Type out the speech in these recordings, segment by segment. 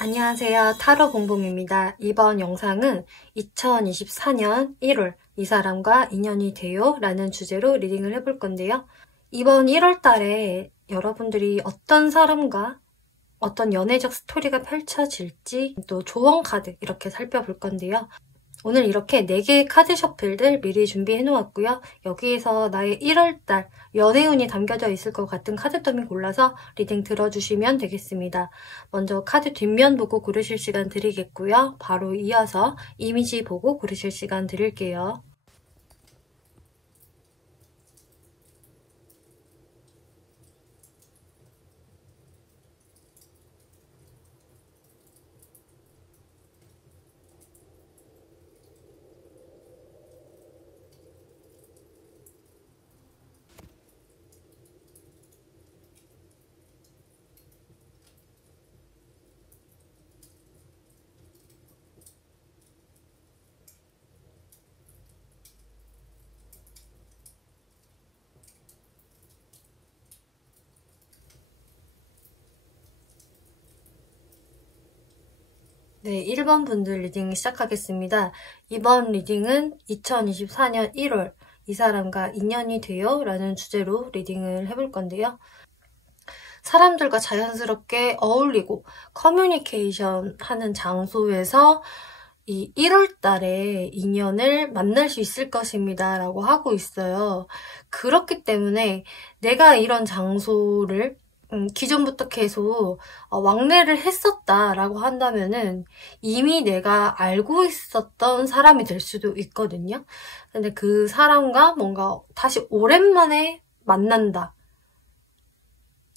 안녕하세요. 타로 봉봉입니다. 이번 영상은 2024년 1월 이 사람과 인연이 돼요 라는 주제로 리딩을 해볼 건데요. 이번 1월 달에 여러분들이 어떤 사람과 어떤 연애적 스토리가 펼쳐질지 또 조언 카드 이렇게 살펴볼 건데요. 오늘 이렇게 4개의 카드 셔플들 미리 준비해 놓았고요. 여기에서 나의 1월달 연애운이 담겨져 있을 것 같은 카드 더미 골라서 리딩 들어주시면 되겠습니다. 먼저 카드 뒷면 보고 고르실 시간 드리겠고요. 바로 이어서 이미지 보고 고르실 시간 드릴게요. 네, 1번 분들 리딩 시작하겠습니다. 이번 리딩은 2024년 1월 이 사람과 인연이 돼요 라는 주제로 리딩을 해볼 건데요. 사람들과 자연스럽게 어울리고 커뮤니케이션 하는 장소에서 이 1월 달에 인연을 만날 수 있을 것입니다 라고 하고 있어요. 그렇기 때문에 내가 이런 장소를 기존부터 계속 왕래를 했었다라고 한다면은 이미 내가 알고 있었던 사람이 될 수도 있거든요. 근데 그 사람과 뭔가 다시 오랜만에 만난다.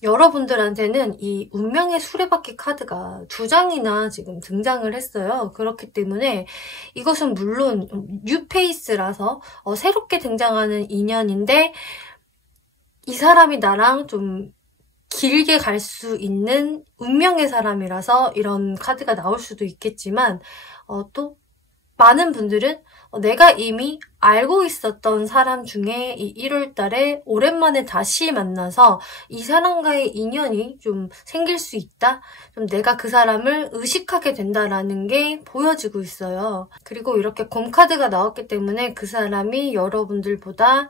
여러분들한테는 이 운명의 수레바퀴 카드가 2장이나 지금 등장을 했어요. 그렇기 때문에 이것은 물론 뉴페이스라서 새롭게 등장하는 인연인데 이 사람이 나랑 좀 길게 갈 수 있는 운명의 사람이라서 이런 카드가 나올 수도 있겠지만 또 많은 분들은 내가 이미 알고 있었던 사람 중에 이 1월 달에 오랜만에 다시 만나서 이 사람과의 인연이 좀 생길 수 있다? 좀 내가 그 사람을 의식하게 된다라는 게 보여지고 있어요. 그리고 이렇게 곰 카드가 나왔기 때문에 그 사람이 여러분들보다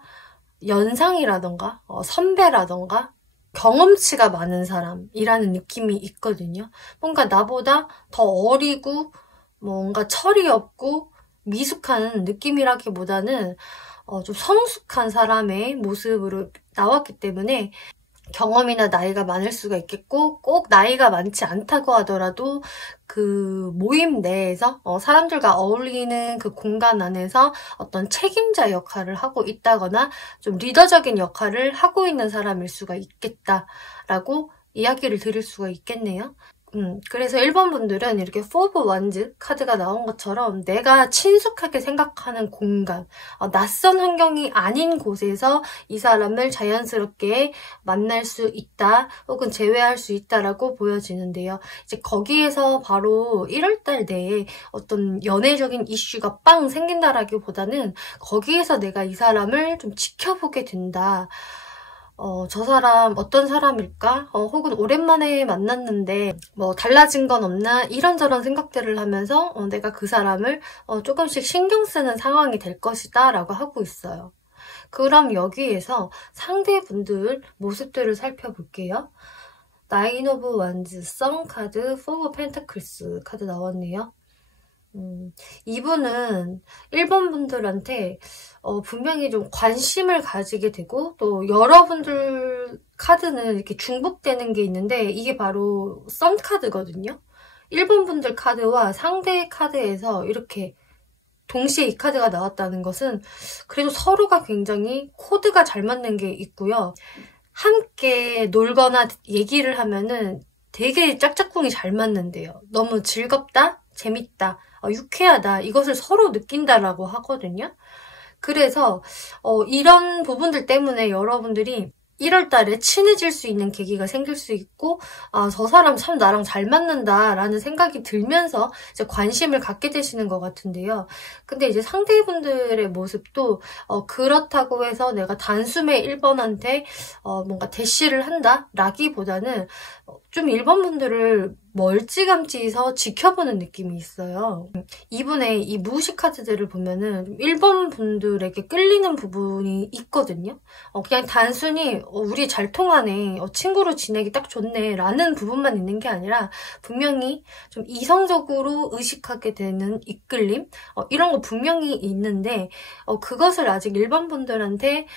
연상이라던가 선배라던가 경험치가 많은 사람이라는 느낌이 있거든요. 뭔가 나보다 더 어리고 뭔가 철이 없고 미숙한 느낌이라기보다는 좀 성숙한 사람의 모습으로 나왔기 때문에 경험이나 나이가 많을 수가 있겠고 꼭 나이가 많지 않다고 하더라도 그 모임 내에서 사람들과 어울리는 그 공간 안에서 어떤 책임자 역할을 하고 있다거나 좀 리더적인 역할을 하고 있는 사람일 수가 있겠다라고 이야기를 드릴 수가 있겠네요. 그래서 1번 분들은 이렇게 4 오브 원즈 카드가 나온 것처럼 내가 친숙하게 생각하는 공간, 낯선 환경이 아닌 곳에서 이 사람을 자연스럽게 만날 수 있다 혹은 재회할 수 있다라고 보여지는데요. 이제 거기에서 바로 1월달 내에 어떤 연애적인 이슈가 빵 생긴다라기보다는 거기에서 내가 이 사람을 좀 지켜보게 된다. 저 사람 어떤 사람일까? 혹은 오랜만에 만났는데 뭐 달라진 건 없나? 이런저런 생각들을 하면서 내가 그 사람을 조금씩 신경 쓰는 상황이 될 것이다 라고 하고 있어요. 그럼 여기에서 상대분들 모습들을 살펴볼게요. 9 오브 원즈, 선 카드, 4 오브 펜타클스 카드 나왔네요. 이분은 1번 분들한테 분명히 좀 관심을 가지게 되고 또 여러분들 카드는 이렇게 중복되는 게 있는데 이게 바로 선 카드거든요. 1번 분들 카드와 상대 카드에서 이렇게 동시에 이 카드가 나왔다는 것은 그래도 서로가 굉장히 코드가 잘 맞는 게 있고요. 함께 놀거나 얘기를 하면은 되게 짝짝꿍이 잘 맞는데요. 너무 즐겁다, 재밌다, 유쾌하다 이것을 서로 느낀다라고 하거든요. 그래서 이런 부분들 때문에 여러분들이 1월 달에 친해질 수 있는 계기가 생길 수 있고 저 사람 참 나랑 잘 맞는다라는 생각이 들면서 이제 관심을 갖게 되시는 것 같은데요. 근데 이제 상대분들의 모습도 그렇다고 해서 내가 단숨에 1번한테 뭔가 대시를 한다라기보다는 좀 1번 분들을 멀찌감치서 지켜보는 느낌이 있어요. 이분의 이 무의식 카드들을 보면은 1번 분들에게 끌리는 부분이 있거든요. 그냥 단순히 우리 잘 통하네, 친구로 지내기 딱 좋네 라는 부분만 있는 게 아니라 분명히 좀 이성적으로 의식하게 되는 이끌림, 이런 거 분명히 있는데 그것을 아직 일반 분들한테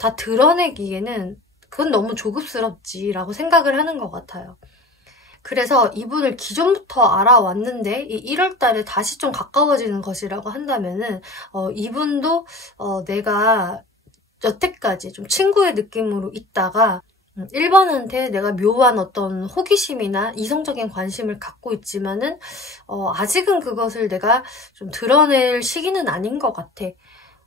다 드러내기에는 그건 너무 조급스럽지라고 생각을 하는 것 같아요. 그래서 이분을 기존부터 알아왔는데 이 1월달에 다시 좀 가까워지는 것이라고 한다면은 이분도 내가 여태까지 좀 친구의 느낌으로 있다가 1번한테 내가 묘한 어떤 호기심이나 이성적인 관심을 갖고 있지만은 아직은 그것을 내가 좀 드러낼 시기는 아닌 것 같아.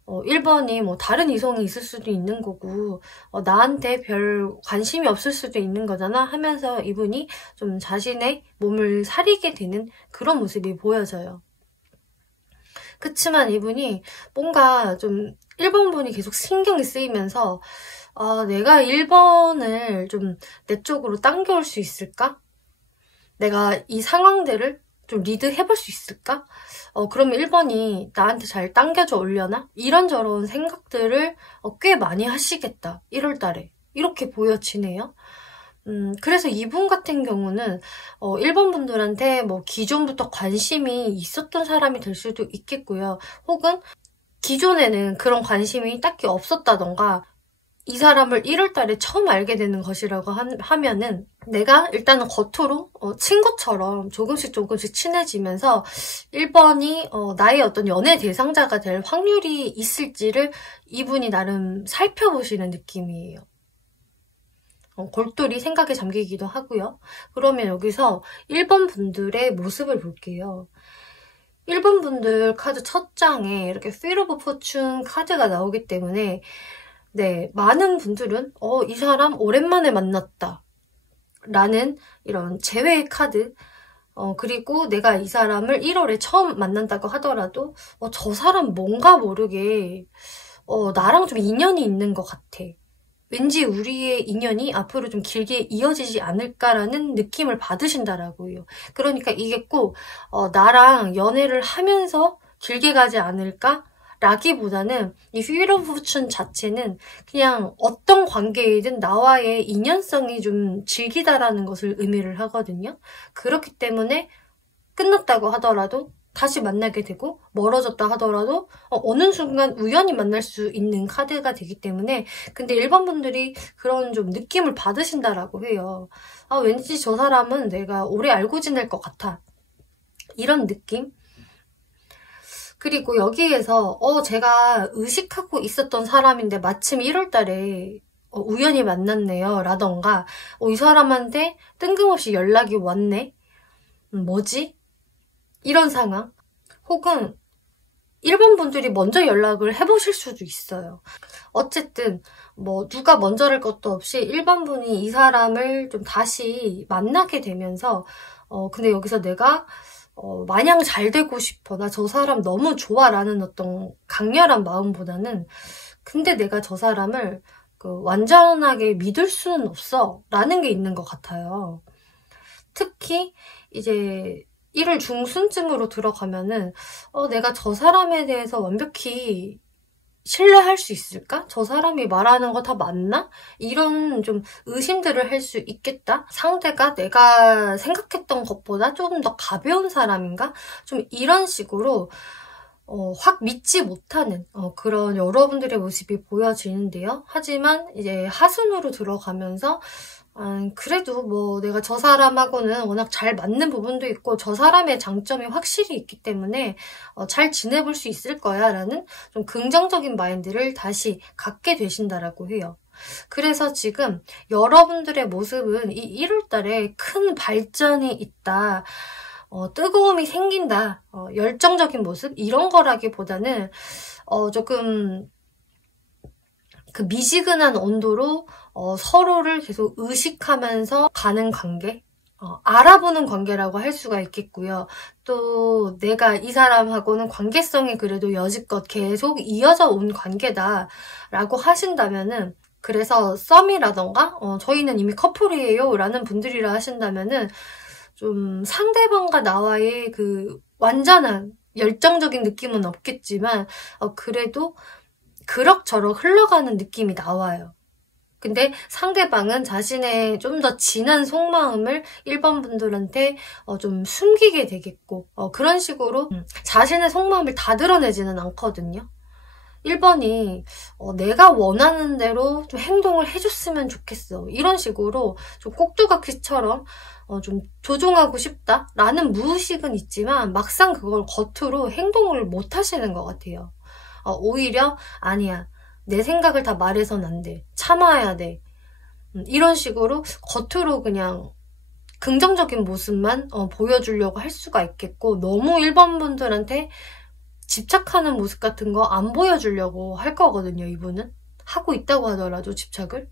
1번이 뭐 다른 이성이 있을 수도 있는 거고 나한테 별 관심이 없을 수도 있는 거잖아 하면서 이분이 좀 자신의 몸을 사리게 되는 그런 모습이 보여져요. 그치만 이분이 뭔가 좀 1번 분이 계속 신경이 쓰이면서 내가 1번을 좀 내 쪽으로 당겨올 수 있을까? 내가 이 상황들을 좀 리드해볼 수 있을까? 그러면 1번이 나한테 잘 당겨져 올려나? 이런저런 생각들을 꽤 많이 하시겠다. 1월달에. 이렇게 보여지네요. 그래서 이분 같은 경우는 1번 분들한테 뭐 기존부터 관심이 있었던 사람이 될 수도 있겠고요. 혹은 기존에는 그런 관심이 딱히 없었다던가 이 사람을 1월달에 처음 알게 되는 것이라고 하면은 내가 일단은 겉으로 친구처럼 조금씩 친해지면서 1번이 나의 어떤 연애 대상자가 될 확률이 있을지를 이분이 나름 살펴보시는 느낌이에요. 골똘히 생각에 잠기기도 하고요. 그러면 여기서 1번 분들의 모습을 볼게요. 1번 분들 카드 첫 장에 이렇게 Wheel of Fortune 카드가 나오기 때문에 네, 많은 분들은 이 사람 오랜만에 만났다 라는 이런 재회의 카드, 그리고 내가 이 사람을 1월에 처음 만난다고 하더라도 저 사람 뭔가 모르게 나랑 좀 인연이 있는 것 같아. 왠지 우리의 인연이 앞으로 좀 길게 이어지지 않을까라는 느낌을 받으신다라고요. 그러니까 이게 꼭 나랑 연애를 하면서 길게 가지 않을까? 라기보다는 이 Wheel of Fortune 자체는 그냥 어떤 관계이든 나와의 인연성이 좀 질기다라는 것을 의미를 하거든요. 그렇기 때문에 끝났다고 하더라도 다시 만나게 되고 멀어졌다 하더라도 어느 순간 우연히 만날 수 있는 카드가 되기 때문에 근데 일반 분들이 그런 좀 느낌을 받으신다라고 해요. 왠지 저 사람은 내가 오래 알고 지낼 것 같아. 이런 느낌? 그리고 여기에서 제가 의식하고 있었던 사람인데 마침 1월달에 우연히 만났네요 라던가 이 사람한테 뜬금없이 연락이 왔네? 뭐지? 이런 상황? 혹은 1번 분들이 먼저 연락을 해보실 수도 있어요. 어쨌든 뭐 누가 먼저랄 것도 없이 1번 분이 이 사람을 좀 다시 만나게 되면서 근데 여기서 내가 마냥 잘 되고 싶어. 나 저 사람 너무 좋아 라는 어떤 강렬한 마음보다는 근데 내가 저 사람을 완전하게 믿을 수는 없어 라는 게 있는 것 같아요. 특히 이제 1월 중순쯤으로 들어가면은 내가 저 사람에 대해서 완벽히 신뢰할 수 있을까? 저 사람이 말하는 거 다 맞나? 이런 좀 의심들을 할 수 있겠다? 상대가 내가 생각했던 것보다 조금 더 가벼운 사람인가? 좀 이런 식으로 확 믿지 못하는 그런 여러분들의 모습이 보여지는데요. 하지만 이제 하순으로 들어가면서 그래도 뭐 내가 저 사람하고는 워낙 잘 맞는 부분도 있고 저 사람의 장점이 확실히 있기 때문에 잘 지내볼 수 있을 거야 라는 좀 긍정적인 마인드를 다시 갖게 되신다라고 해요. 그래서 지금 여러분들의 모습은 이 1월달에 큰 발전이 있다. 뜨거움이 생긴다. 열정적인 모습 이런 거라기보다는 조금 그 미지근한 온도로 서로를 계속 의식하면서 가는 관계? 알아보는 관계라고 할 수가 있겠고요. 또 내가 이 사람하고는 관계성이 그래도 여지껏 계속 이어져 온 관계다라고 하신다면은 그래서 썸이라던가 저희는 이미 커플이에요 라는 분들이라 하신다면은 좀 상대방과 나와의 그 완전한 열정적인 느낌은 없겠지만 그래도 그럭저럭 흘러가는 느낌이 나와요. 근데 상대방은 자신의 좀 더 진한 속마음을 1번 분들한테 좀 숨기게 되겠고 그런 식으로 자신의 속마음을 다 드러내지는 않거든요. 1번이 내가 원하는 대로 좀 행동을 해줬으면 좋겠어. 이런 식으로 좀 꼭두각시처럼 좀 조종하고 싶다라는 무의식은 있지만 막상 그걸 겉으로 행동을 못 하시는 것 같아요. 오히려 아니야. 내 생각을 다 말해선 안 돼. 참아야 돼. 이런 식으로 겉으로 그냥 긍정적인 모습만 보여주려고 할 수가 있겠고 너무 1번 분들한테 집착하는 모습 같은 거 안 보여주려고 할 거거든요. 이분은. 하고 있다고 하더라도 집착을.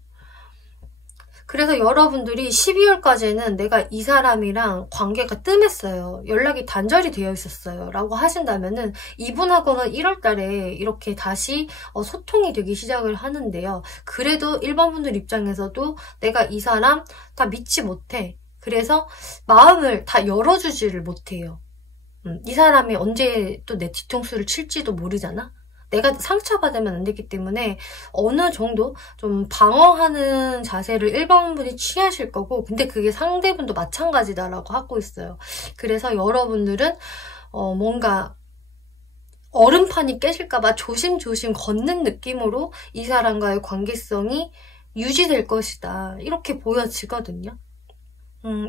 그래서 여러분들이 12월까지는 내가 이 사람이랑 관계가 뜸했어요. 연락이 단절이 되어 있었어요. 라고 하신다면은 이분하고는 1월달에 이렇게 다시 소통이 되기 시작을 하는데요. 그래도 1번 분들 입장에서도 내가 이 사람 다 믿지 못해. 그래서 마음을 다 열어주지를 못해요. 이 사람이 언제 또 내 뒤통수를 칠지도 모르잖아? 내가 상처받으면 안 되기 때문에 어느 정도 좀 방어하는 자세를 1번 분이 취하실 거고 근데 그게 상대분도 마찬가지다라고 하고 있어요. 그래서 여러분들은 뭔가 얼음판이 깨질까봐 조심조심 걷는 느낌으로 이 사람과의 관계성이 유지될 것이다. 이렇게 보여지거든요.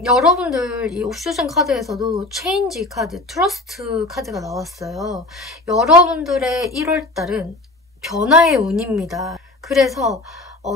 여러분들 이 옵쇼전 카드에서도 체인지 카드, 트러스트 카드가 나왔어요. 여러분들의 1월달은 변화의 운입니다. 그래서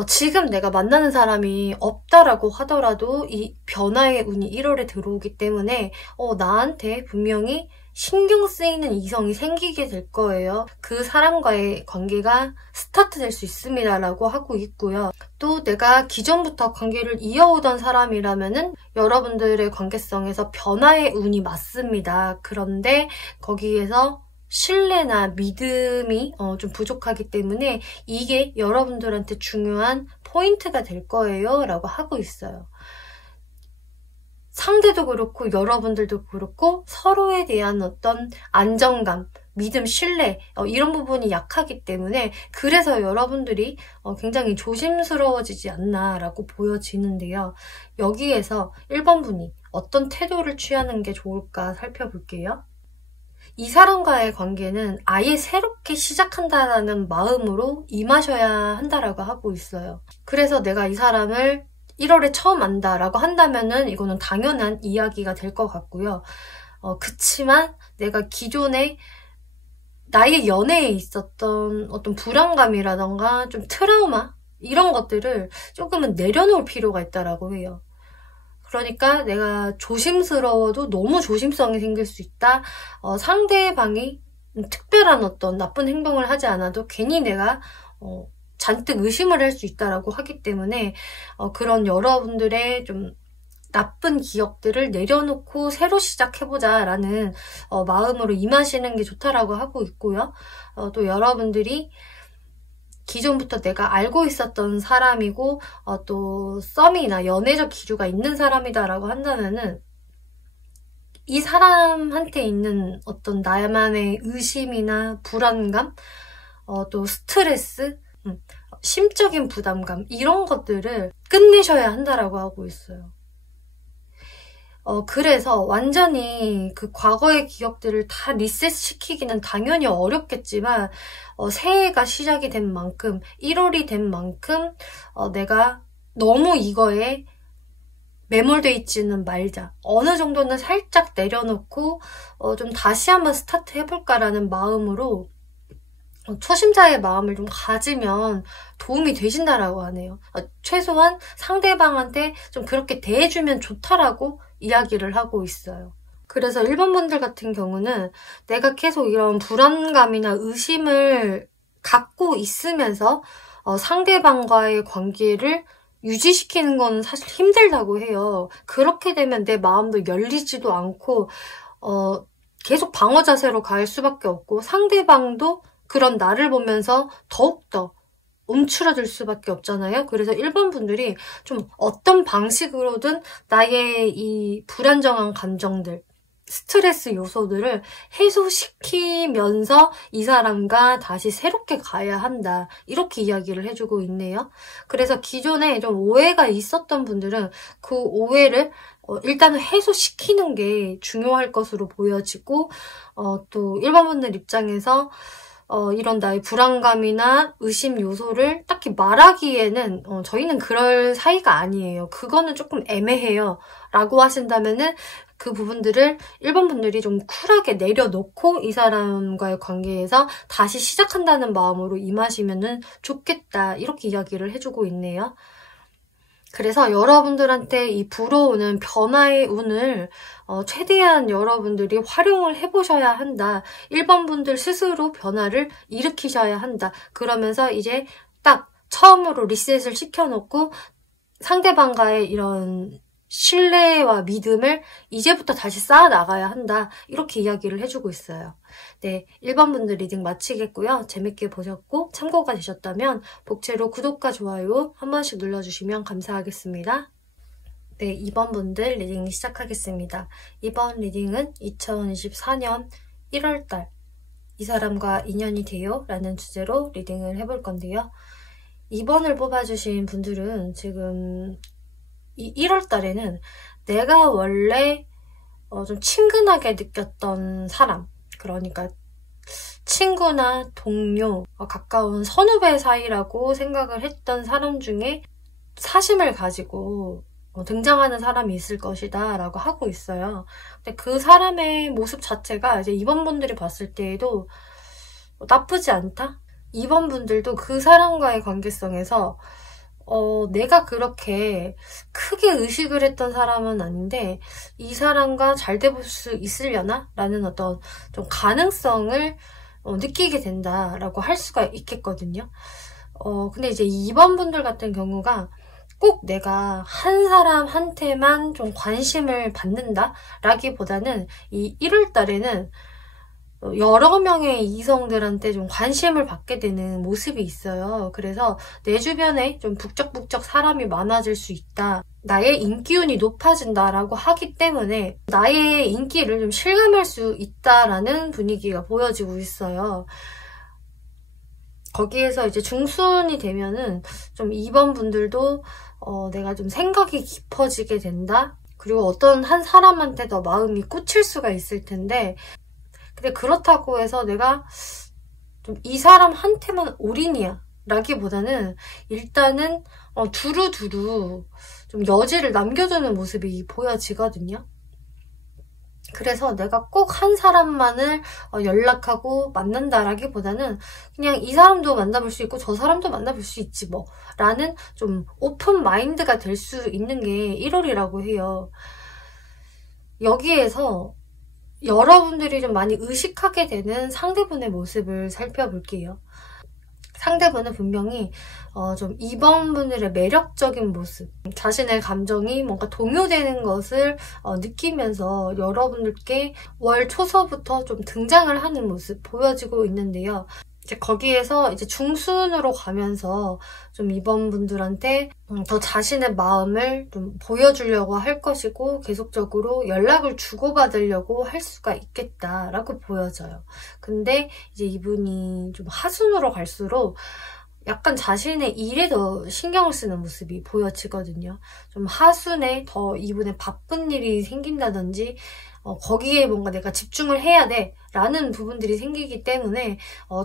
지금 내가 만나는 사람이 없다라고 하더라도 이 변화의 운이 1월에 들어오기 때문에 나한테 분명히 신경 쓰이는 이성이 생기게 될 거예요. 그 사람과의 관계가 스타트될 수 있습니다. 라고 하고 있고요. 또 내가 기존부터 관계를 이어오던 사람이라면은 여러분들의 관계성에서 변화의 운이 맞습니다. 그런데 거기에서 신뢰나 믿음이 좀 부족하기 때문에 이게 여러분들한테 중요한 포인트가 될 거예요. 라고 하고 있어요. 상대도 그렇고 여러분들도 그렇고 서로에 대한 어떤 안정감, 믿음, 신뢰 이런 부분이 약하기 때문에 그래서 여러분들이 굉장히 조심스러워지지 않나라고 보여지는데요. 여기에서 1번 분이 어떤 태도를 취하는 게 좋을까 살펴볼게요. 이 사람과의 관계는 아예 새롭게 시작한다라는 마음으로 임하셔야 한다라고 하고 있어요. 그래서 내가 이 사람을 1월에 처음 안다라고 한다면은 이거는 당연한 이야기가 될 것 같고요. 그치만 내가 기존에 나의 연애에 있었던 어떤 불안감이라던가 좀 트라우마 이런 것들을 조금은 내려놓을 필요가 있다라고 해요. 그러니까 내가 조심스러워도 너무 조심성이 생길 수 있다. 상대방이 특별한 어떤 나쁜 행동을 하지 않아도 괜히 내가 잔뜩 의심을 할 수 있다라고 하기 때문에 그런 여러분들의 좀 나쁜 기억들을 내려놓고 새로 시작해보자라는 마음으로 임하시는 게 좋다라고 하고 있고요. 또 여러분들이 기존부터 내가 알고 있었던 사람이고 또 썸이나 연애적 기류가 있는 사람이다라고 한다면은 이 사람한테 있는 어떤 나만의 의심이나 불안감, 또 스트레스, 심적인 부담감 이런 것들을 끝내셔야 한다라고 하고 있어요. 그래서 완전히 그 과거의 기억들을 다 리셋시키기는 당연히 어렵겠지만 새해가 시작이 된 만큼 1월이 된 만큼 내가 너무 이거에 매몰돼 있지는 말자. 어느 정도는 살짝 내려놓고 좀 다시 한번 스타트 해볼까라는 마음으로 초심자의 마음을 좀 가지면 도움이 되신다라고 하네요. 최소한 상대방한테 좀 그렇게 대해주면 좋다라고 이야기를 하고 있어요. 그래서 1번 분들 같은 경우는 내가 계속 이런 불안감이나 의심을 갖고 있으면서 상대방과의 관계를 유지시키는 건 사실 힘들다고 해요. 그렇게 되면 내 마음도 열리지도 않고 계속 방어 자세로 갈 수밖에 없고 상대방도 그런 나를 보면서 더욱더 움츠러들 수밖에 없잖아요. 그래서 1번 분들이 좀 어떤 방식으로든 나의 이 불안정한 감정들, 스트레스 요소들을 해소시키면서 이 사람과 다시 새롭게 가야 한다. 이렇게 이야기를 해주고 있네요. 그래서 기존에 좀 오해가 있었던 분들은 그 오해를 일단은 해소시키는 게 중요할 것으로 보여지고 또 1번 분들 입장에서 이런 나의 불안감이나 의심 요소를 딱히 말하기에는 저희는 그럴 사이가 아니에요. 그거는 조금 애매해요. 라고 하신다면은 그 부분들을 1번 분들이 좀 쿨하게 내려놓고 이 사람과의 관계에서 다시 시작한다는 마음으로 임하시면은 좋겠다. 이렇게 이야기를 해주고 있네요. 그래서 여러분들한테 이 불어오는 변화의 운을 최대한 여러분들이 활용을 해보셔야 한다. 1번 분들 스스로 변화를 일으키셔야 한다. 그러면서 이제 딱 처음으로 리셋을 시켜놓고 상대방과의 이런 신뢰와 믿음을 이제부터 다시 쌓아나가야 한다. 이렇게 이야기를 해주고 있어요. 네, 1번 분들 리딩 마치겠고요. 재밌게 보셨고 참고가 되셨다면 복채로 구독과 좋아요 한 번씩 눌러주시면 감사하겠습니다. 네, 2번 분들 리딩 시작하겠습니다. 이번 리딩은 2024년 1월달 이 사람과 인연이 돼요? 라는 주제로 리딩을 해볼 건데요. 2번을 뽑아주신 분들은 지금 이 1월 달에는 내가 원래 좀 친근하게 느꼈던 사람, 그러니까 친구나 동료, 가까운 선후배 사이라고 생각을 했던 사람 중에 사심을 가지고 등장하는 사람이 있을 것이다 라고 하고 있어요. 근데 그 사람의 모습 자체가 이제 2번 분들이 봤을 때에도 나쁘지 않다? 2번 분들도 그 사람과의 관계성에서 내가 그렇게 크게 의식을 했던 사람은 아닌데 이 사람과 잘 돼볼 수 있으려나? 라는 어떤 좀 가능성을 느끼게 된다라고 할 수가 있겠거든요. 근데 이제 2번 분들 같은 경우가 꼭 내가 한 사람한테만 좀 관심을 받는다? 라기보다는 이 1월 달에는 여러 명의 이성들한테 좀 관심을 받게 되는 모습이 있어요. 그래서 내 주변에 좀 북적북적 사람이 많아질 수 있다. 나의 인기운이 높아진다라고 하기 때문에 나의 인기를 좀 실감할 수 있다라는 분위기가 보여지고 있어요. 거기에서 이제 중순이 되면은 좀 2번 분들도 내가 좀 생각이 깊어지게 된다. 그리고 어떤 한 사람한테 더 마음이 꽂힐 수가 있을 텐데 근데 그렇다고 해서 내가 좀 이 사람한테만 올인이야 라기보다는 일단은 두루두루 좀 여지를 남겨두는 모습이 보여지거든요. 그래서 내가 꼭 한 사람만을 연락하고 만난다라기보다는 그냥 이 사람도 만나볼 수 있고 저 사람도 만나볼 수 있지 뭐 라는 좀 오픈 마인드가 될 수 있는 게 1월이라고 해요. 여기에서 여러분들이 좀 많이 의식하게 되는 상대분의 모습을 살펴볼게요. 상대분은 분명히 좀 2번 분들의 매력적인 모습, 자신의 감정이 뭔가 동요되는 것을 느끼면서 여러분들께 월 초서부터 좀 등장을 하는 모습 보여지고 있는데요. 이제 거기에서 이제 중순으로 가면서 좀 2번 분들한테 더 자신의 마음을 좀 보여주려고 할 것이고 계속적으로 연락을 주고받으려고 할 수가 있겠다라고 보여져요. 근데 이제 이분이 좀 하순으로 갈수록 약간 자신의 일에 더 신경을 쓰는 모습이 보여지거든요. 좀 하순에 더 이분의 바쁜 일이 생긴다든지 거기에 뭔가 내가 집중을 해야 돼 라는 부분들이 생기기 때문에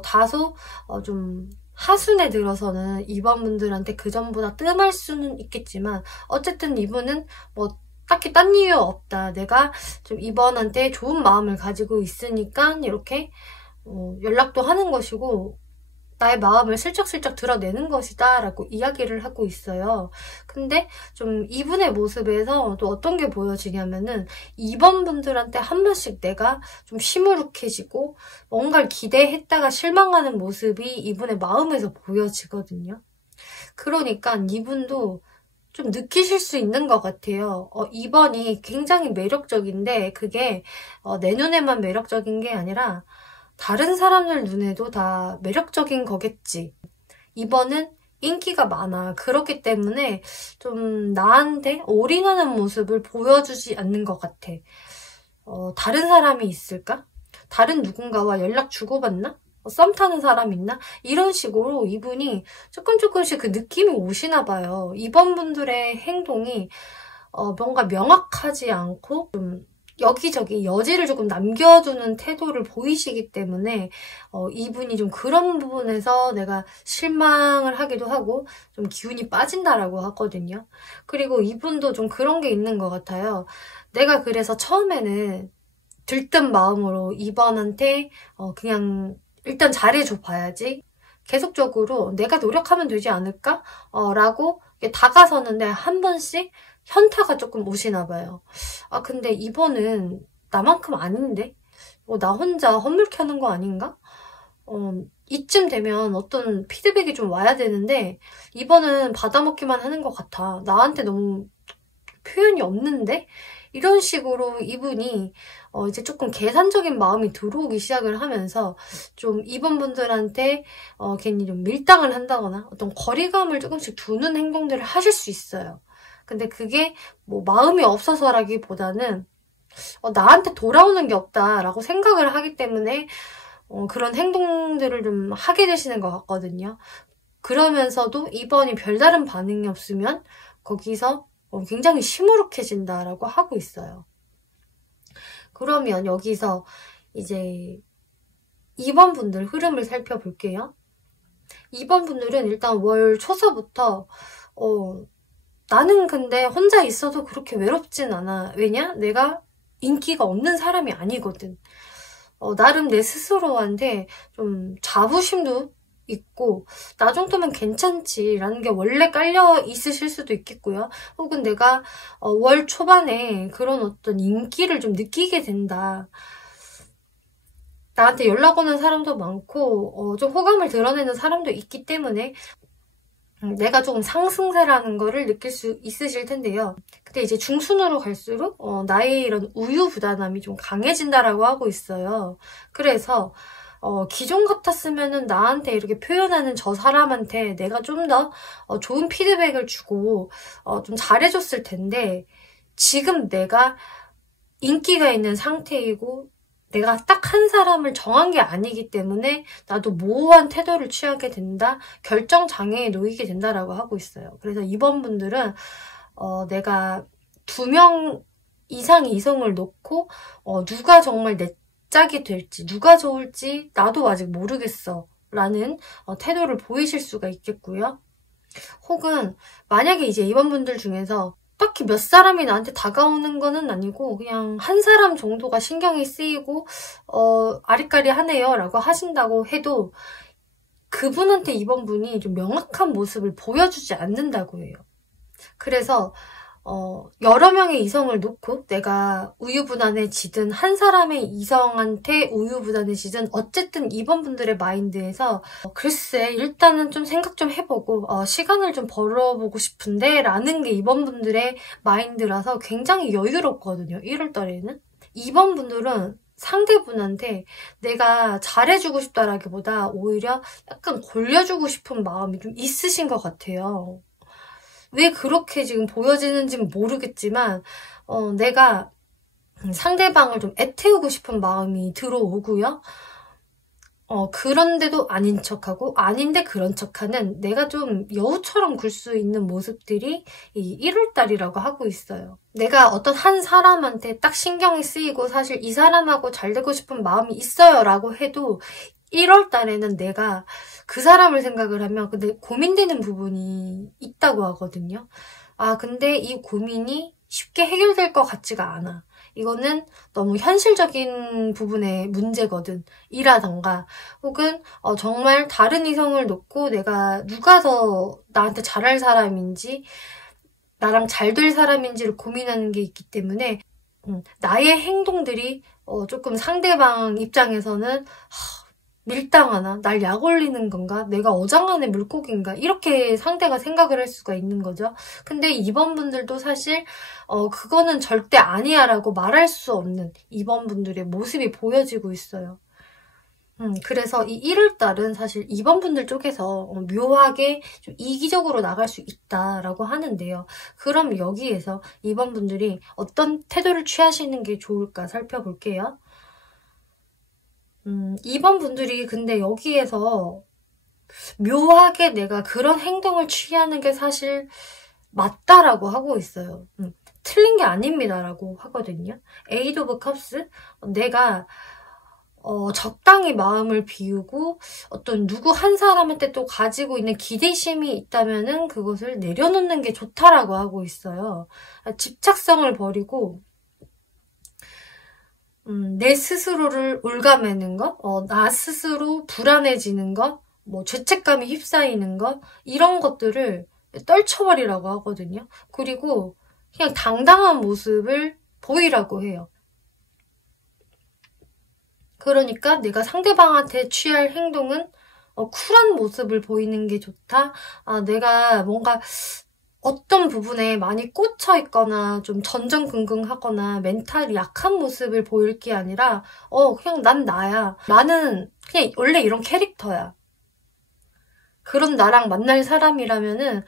다소 좀 하순에 들어서는 2번 분들한테 그전보다 뜸할 수는 있겠지만 어쨌든 이분은 뭐 딱히 딴 이유 없다. 내가 좀 이번한테 좋은 마음을 가지고 있으니까 이렇게 연락도 하는 것이고 나의 마음을 슬쩍슬쩍 드러내는 것이다 라고 이야기를 하고 있어요. 근데 좀 이분의 모습에서 또 어떤 게 보여지냐면은 2번 분들한테 한 번씩 내가 좀 시무룩해지고 뭔가를 기대했다가 실망하는 모습이 이분의 마음에서 보여지거든요. 그러니까 이분도 좀 느끼실 수 있는 것 같아요. 2번이 굉장히 매력적인데 그게 내 눈에만 매력적인 게 아니라 다른 사람들 눈에도 다 매력적인 거겠지. 2번은 인기가 많아. 그렇기 때문에 좀 나한테 올인하는 모습을 보여주지 않는 것 같아. 다른 사람이 있을까? 다른 누군가와 연락 주고받나? 썸 타는 사람 있나? 이런 식으로 이분이 조금씩 그 느낌이 오시나 봐요. 2번 분들의 행동이 뭔가 명확하지 않고 좀 여기저기 여지를 조금 남겨두는 태도를 보이시기 때문에 이분이 좀 그런 부분에서 내가 실망을 하기도 하고 좀 기운이 빠진다라고 하거든요. 그리고 이분도 좀 그런 게 있는 것 같아요. 내가 그래서 처음에는 들뜬 마음으로 2번한테 그냥 일단 잘해줘 봐야지. 계속적으로 내가 노력하면 되지 않을까? 라고 다가서는데 한 번씩 현타가 조금 오시나 봐요. 아, 근데 이번은 나만큼 아닌데? 나 혼자 헛물게 하는 거 아닌가? 이쯤 되면 어떤 피드백이 좀 와야 되는데 이번은 받아먹기만 하는 것 같아. 나한테 너무 표현이 없는데? 이런 식으로 이분이 이제 조금 계산적인 마음이 들어오기 시작을 하면서 좀 이번 분들한테 괜히 좀 밀당을 한다거나 어떤 거리감을 조금씩 두는 행동들을 하실 수 있어요. 근데 그게 뭐 마음이 없어서라기보다는 나한테 돌아오는 게 없다라고 생각을 하기 때문에 그런 행동들을 좀 하게 되시는 것 같거든요. 그러면서도 이번이 별다른 반응이 없으면 거기서 굉장히 시무룩해진다라고 하고 있어요. 그러면 여기서 이제 2번 분들 흐름을 살펴볼게요. 2번 분들은 일단 월 초서부터 나는 근데 혼자 있어도 그렇게 외롭진 않아. 왜냐? 내가 인기가 없는 사람이 아니거든. 나름 내 스스로한테 좀 자부심도 있고 나 정도면 괜찮지라는 게 원래 깔려 있으실 수도 있겠고요. 혹은 내가 월 초반에 그런 어떤 인기를 좀 느끼게 된다. 나한테 연락 오는 사람도 많고 좀 호감을 드러내는 사람도 있기 때문에 내가 조금 상승세라는 거를 느낄 수 있으실 텐데요. 근데 이제 중순으로 갈수록 나의 이런 우유부단함이 좀 강해진다라고 하고 있어요. 그래서 기존 같았으면은 나한테 이렇게 표현하는 저 사람한테 내가 좀 더 좋은 피드백을 주고 좀 잘해줬을 텐데 지금 내가 인기가 있는 상태이고 내가 딱 한 사람을 정한 게 아니기 때문에 나도 모호한 태도를 취하게 된다, 결정장애에 놓이게 된다라고 하고 있어요. 그래서 이번 분들은 내가 2명 이상의 이성을 놓고 누가 정말 내 짝이 될지, 누가 좋을지 나도 아직 모르겠어 라는 태도를 보이실 수가 있겠고요. 혹은 만약에 이제 이번 분들 중에서 딱히 몇 사람이 나한테 다가오는 거는 아니고 그냥 한 사람 정도가 신경이 쓰이고 아리까리하네요 라고 하신다고 해도 그분한테 이번 분이 좀 명확한 모습을 보여주지 않는다고 해요. 그래서 여러 명의 이성을 놓고 내가 우유부단해지든 한 사람의 이성한테 우유부단해지든 어쨌든 이번 분들의 마인드에서 글쎄 일단은 좀 생각 좀 해보고 시간을 좀 벌어보고 싶은데 라는 게 이번 분들의 마인드라서 굉장히 여유롭거든요. 1월 달에는. 이번 분들은 상대분한테 내가 잘해주고 싶다라기보다 오히려 약간 골려주고 싶은 마음이 좀 있으신 것 같아요. 왜 그렇게 지금 보여지는지는 모르겠지만 내가 상대방을 좀 애태우고 싶은 마음이 들어오고요. 그런데도 아닌 척하고 아닌데 그런 척하는 내가 좀 여우처럼 굴 수 있는 모습들이 이 1월달이라고 하고 있어요. 내가 어떤 한 사람한테 딱 신경이 쓰이고 사실 이 사람하고 잘 되고 싶은 마음이 있어요 라고 해도 1월 달에는 내가 그 사람을 생각을 하면 근데 고민되는 부분이 있다고 하거든요. 아, 근데 이 고민이 쉽게 해결될 것 같지가 않아. 이거는 너무 현실적인 부분의 문제거든. 이라던가 혹은 정말 다른 이성을 놓고 내가 누가 더 나한테 잘할 사람인지 나랑 잘 될 사람인지를 고민하는 게 있기 때문에 나의 행동들이 조금 상대방 입장에서는 밀당하나? 날 약 올리는 건가? 내가 어장관의 물고기인가? 이렇게 상대가 생각을 할 수가 있는 거죠. 근데 이번 분들도 사실 그거는 절대 아니야 라고 말할 수 없는 이번 분들의 모습이 보여지고 있어요. 그래서 이 1월달은 사실 2번 분들 쪽에서 묘하게 좀 이기적으로 나갈 수 있다라고 하는데요. 그럼 여기에서 2번 분들이 어떤 태도를 취하시는 게 좋을까 살펴볼게요. 2번 분들이 근데 여기에서 묘하게 내가 그런 행동을 취하는 게 사실 맞다라고 하고 있어요. 틀린 게 아닙니다라고 하거든요. 에이드 오브 컵스, 내가 적당히 마음을 비우고 어떤 누구 한 사람한테 또 가지고 있는 기대심이 있다면은 그것을 내려놓는 게 좋다라고 하고 있어요. 집착성을 버리고 내 스스로를 올가매는 것, 나 스스로 불안해지는 것, 뭐 죄책감이 휩싸이는 것, 이런 것들을 떨쳐버리라고 하거든요. 그리고 그냥 당당한 모습을 보이라고 해요. 그러니까 내가 상대방한테 취할 행동은 쿨한 모습을 보이는 게 좋다. 내가 뭔가 어떤 부분에 많이 꽂혀 있거나 좀 전전긍긍하거나 멘탈이 약한 모습을 보일 게 아니라 그냥 난 나야. 나는 그냥 원래 이런 캐릭터야. 그런 나랑 만날 사람이라면은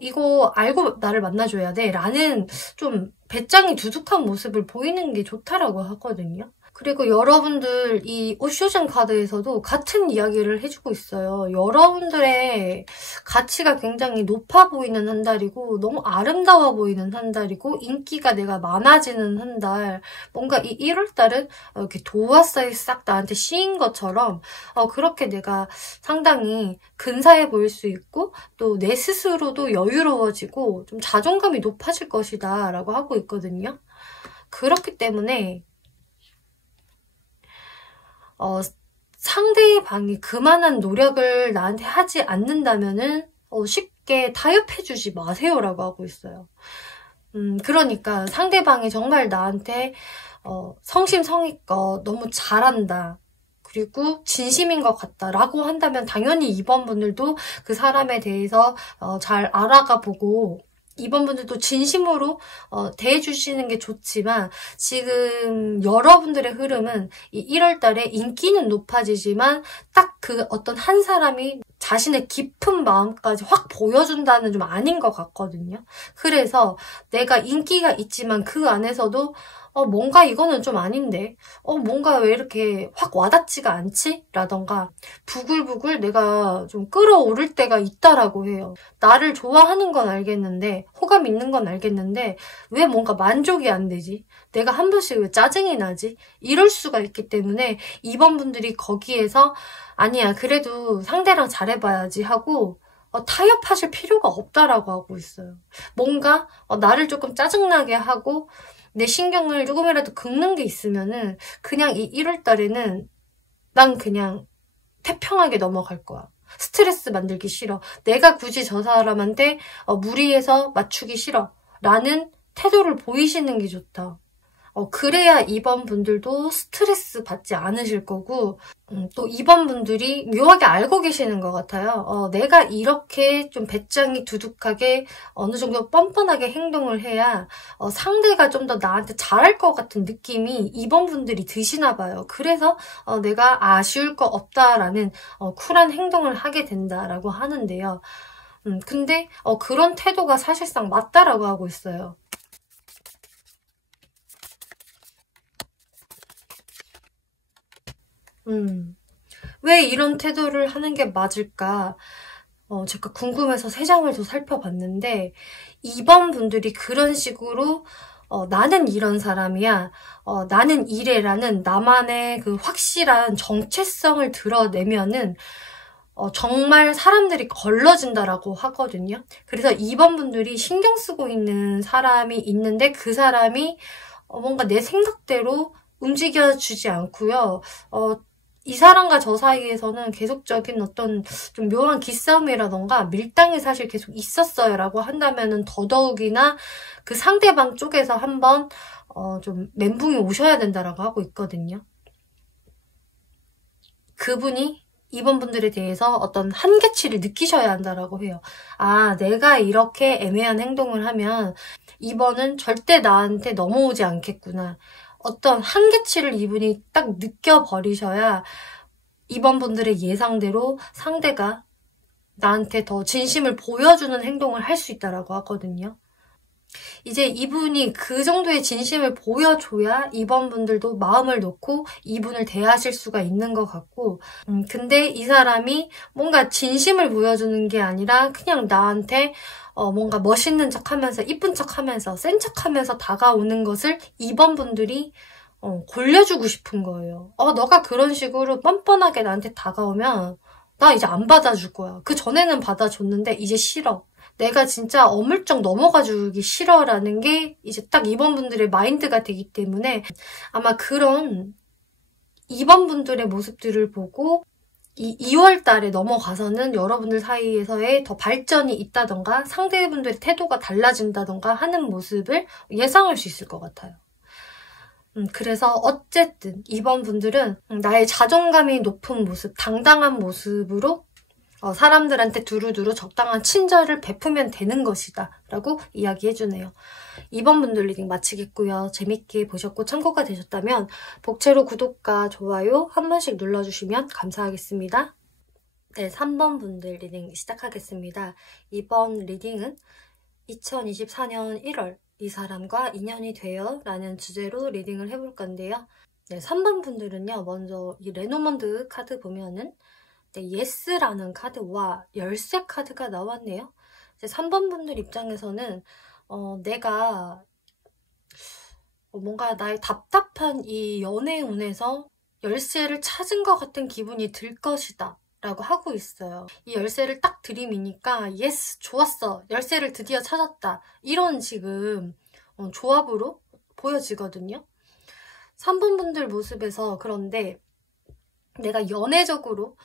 이거 알고 나를 만나줘야 돼 라는 좀 배짱이 두둑한 모습을 보이는 게 좋다라고 하거든요. 그리고 여러분들 이 오쇼전 카드에서도 같은 이야기를 해주고 있어요. 여러분들의 가치가 굉장히 높아 보이는 한 달이고 너무 아름다워 보이는 한 달이고 인기가 내가 많아지는 한 달. 뭔가 이 1월달은 이렇게 도화살이 싹 나한테 씌인 것처럼 그렇게 내가 상당히 근사해 보일 수 있고 또 내 스스로도 여유로워지고 좀 자존감이 높아질 것이다 라고 하고 있거든요. 그렇기 때문에 상대방이 그만한 노력을 나한테 하지 않는다면은 쉽게 타협해주지 마세요라고 하고 있어요. 그러니까 상대방이 정말 나한테 성심성의껏 너무 잘한다. 그리고 진심인 것 같다라고 한다면 당연히 2번 분들도 그 사람에 대해서 잘 알아가 보고 2번 분들도 진심으로 대해주시는 게 좋지만 지금 여러분들의 흐름은 이 1월 달에 인기는 높아지지만 딱 그 어떤 한 사람이 자신의 깊은 마음까지 확 보여준다는 좀 아닌 것 같거든요. 그래서 내가 인기가 있지만 그 안에서도 뭔가 이거는 좀 아닌데 뭔가 왜 이렇게 확 와닿지가 않지? 라던가 부글부글 내가 좀 끌어오를 때가 있다라고 해요. 나를 좋아하는 건 알겠는데 호감 있는 건 알겠는데 왜 뭔가 만족이 안 되지? 내가 한 번씩 왜 짜증이 나지? 이럴 수가 있기 때문에 2번 분들이 거기에서 아니야 그래도 상대랑 잘해봐야지 하고 타협하실 필요가 없다라고 하고 있어요. 뭔가 나를 조금 짜증나게 하고 내 신경을 조금이라도 긁는 게 있으면은 그냥 이 1월 달에는 난 그냥 태평하게 넘어갈 거야. 스트레스 만들기 싫어. 내가 굳이 저 사람한테 무리해서 맞추기 싫어. 라는 태도를 보이시는 게 좋다. 그래야 2번 분들도 스트레스 받지 않으실 거고 또 2번 분들이 묘하게 알고 계시는 것 같아요. 내가 이렇게 좀 배짱이 두둑하게 어느 정도 뻔뻔하게 행동을 해야 상대가 좀 더 나한테 잘할 것 같은 느낌이 2번 분들이 드시나 봐요. 그래서 내가 아쉬울 거 없다라는 쿨한 행동을 하게 된다라고 하는데요. 근데 그런 태도가 사실상 맞다라고 하고 있어요. 왜 이런 태도를 하는 게 맞을까? 제가 궁금해서 3장을 더 살펴봤는데 2번 분들이 그런 식으로 나는 이런 사람이야. 나는 이래라는 나만의 그 확실한 정체성을 드러내면은 정말 사람들이 걸러진다라고 하거든요. 그래서 2번 분들이 신경 쓰고 있는 사람이 있는데 그 사람이 뭔가 내 생각대로 움직여주지 않고요. 이 사람과 저 사이에서는 계속적인 어떤 좀 묘한 기싸움이라던가 밀당이 사실 계속 있었어요 라고 한다면은 더더욱이나 그 상대방 쪽에서 한번 좀 멘붕이 오셔야 된다라고 하고 있거든요. 그분이 2번 분들에 대해서 어떤 한계치를 느끼셔야 한다라고 해요. 내가 이렇게 애매한 행동을 하면 2번은 절대 나한테 넘어오지 않겠구나. 어떤 한계치를 이분이 딱 느껴버리셔야 2번 분들의 예상대로 상대가 나한테 더 진심을 보여주는 행동을 할 수 있다라고 하거든요. 이제 이분이 그 정도의 진심을 보여줘야 2번 분들도 마음을 놓고 이분을 대하실 수가 있는 것 같고, 근데 이 사람이 뭔가 진심을 보여주는 게 아니라 그냥 나한테 뭔가 멋있는 척 하면서, 이쁜 척 하면서, 센 척 하면서 다가오는 것을 2번 분들이 골려주고 싶은 거예요. 너가 그런 식으로 뻔뻔하게 나한테 다가오면 나 이제 안 받아줄 거야. 그 전에는 받아줬는데 이제 싫어. 내가 진짜 어물쩍 넘어가 주기 싫어라는 게 이제 딱 2번 분들의 마인드가 되기 때문에 아마 그런 2번 분들의 모습들을 보고 이 2월 달에 넘어가서는 여러분들 사이에서의 더 발전이 있다던가 상대분들의 태도가 달라진다던가 하는 모습을 예상할 수 있을 것 같아요. 그래서 어쨌든 2번 분들은 나의 자존감이 높은 모습, 당당한 모습으로 사람들한테 두루두루 적당한 친절을 베푸면 되는 것이다 라고 이야기해주네요. 2번 분들 리딩 마치겠고요. 재밌게 보셨고 참고가 되셨다면 복채로 구독과 좋아요 한 번씩 눌러주시면 감사하겠습니다. 네, 3번 분들 리딩 시작하겠습니다. 이번 리딩은 2024년 1월 이 사람과 인연이 돼요 라는 주제로 리딩을 해볼 건데요. 네, 3번 분들은요. 먼저 이 레노먼드 카드 보면은 예스라는 카드와 열쇠 카드가 나왔네요. 이제 3번 분들 입장에서는 내가 뭔가 나의 답답한 이 연애운에서 열쇠를 찾은 것 같은 기분이 들 것이다 라고 하고 있어요. 이 열쇠를 딱 들이미니까 예스 좋았어 열쇠를 드디어 찾았다 이런 지금 조합으로 보여지거든요. 3번 분들 모습에서 그런데 내가 연애적으로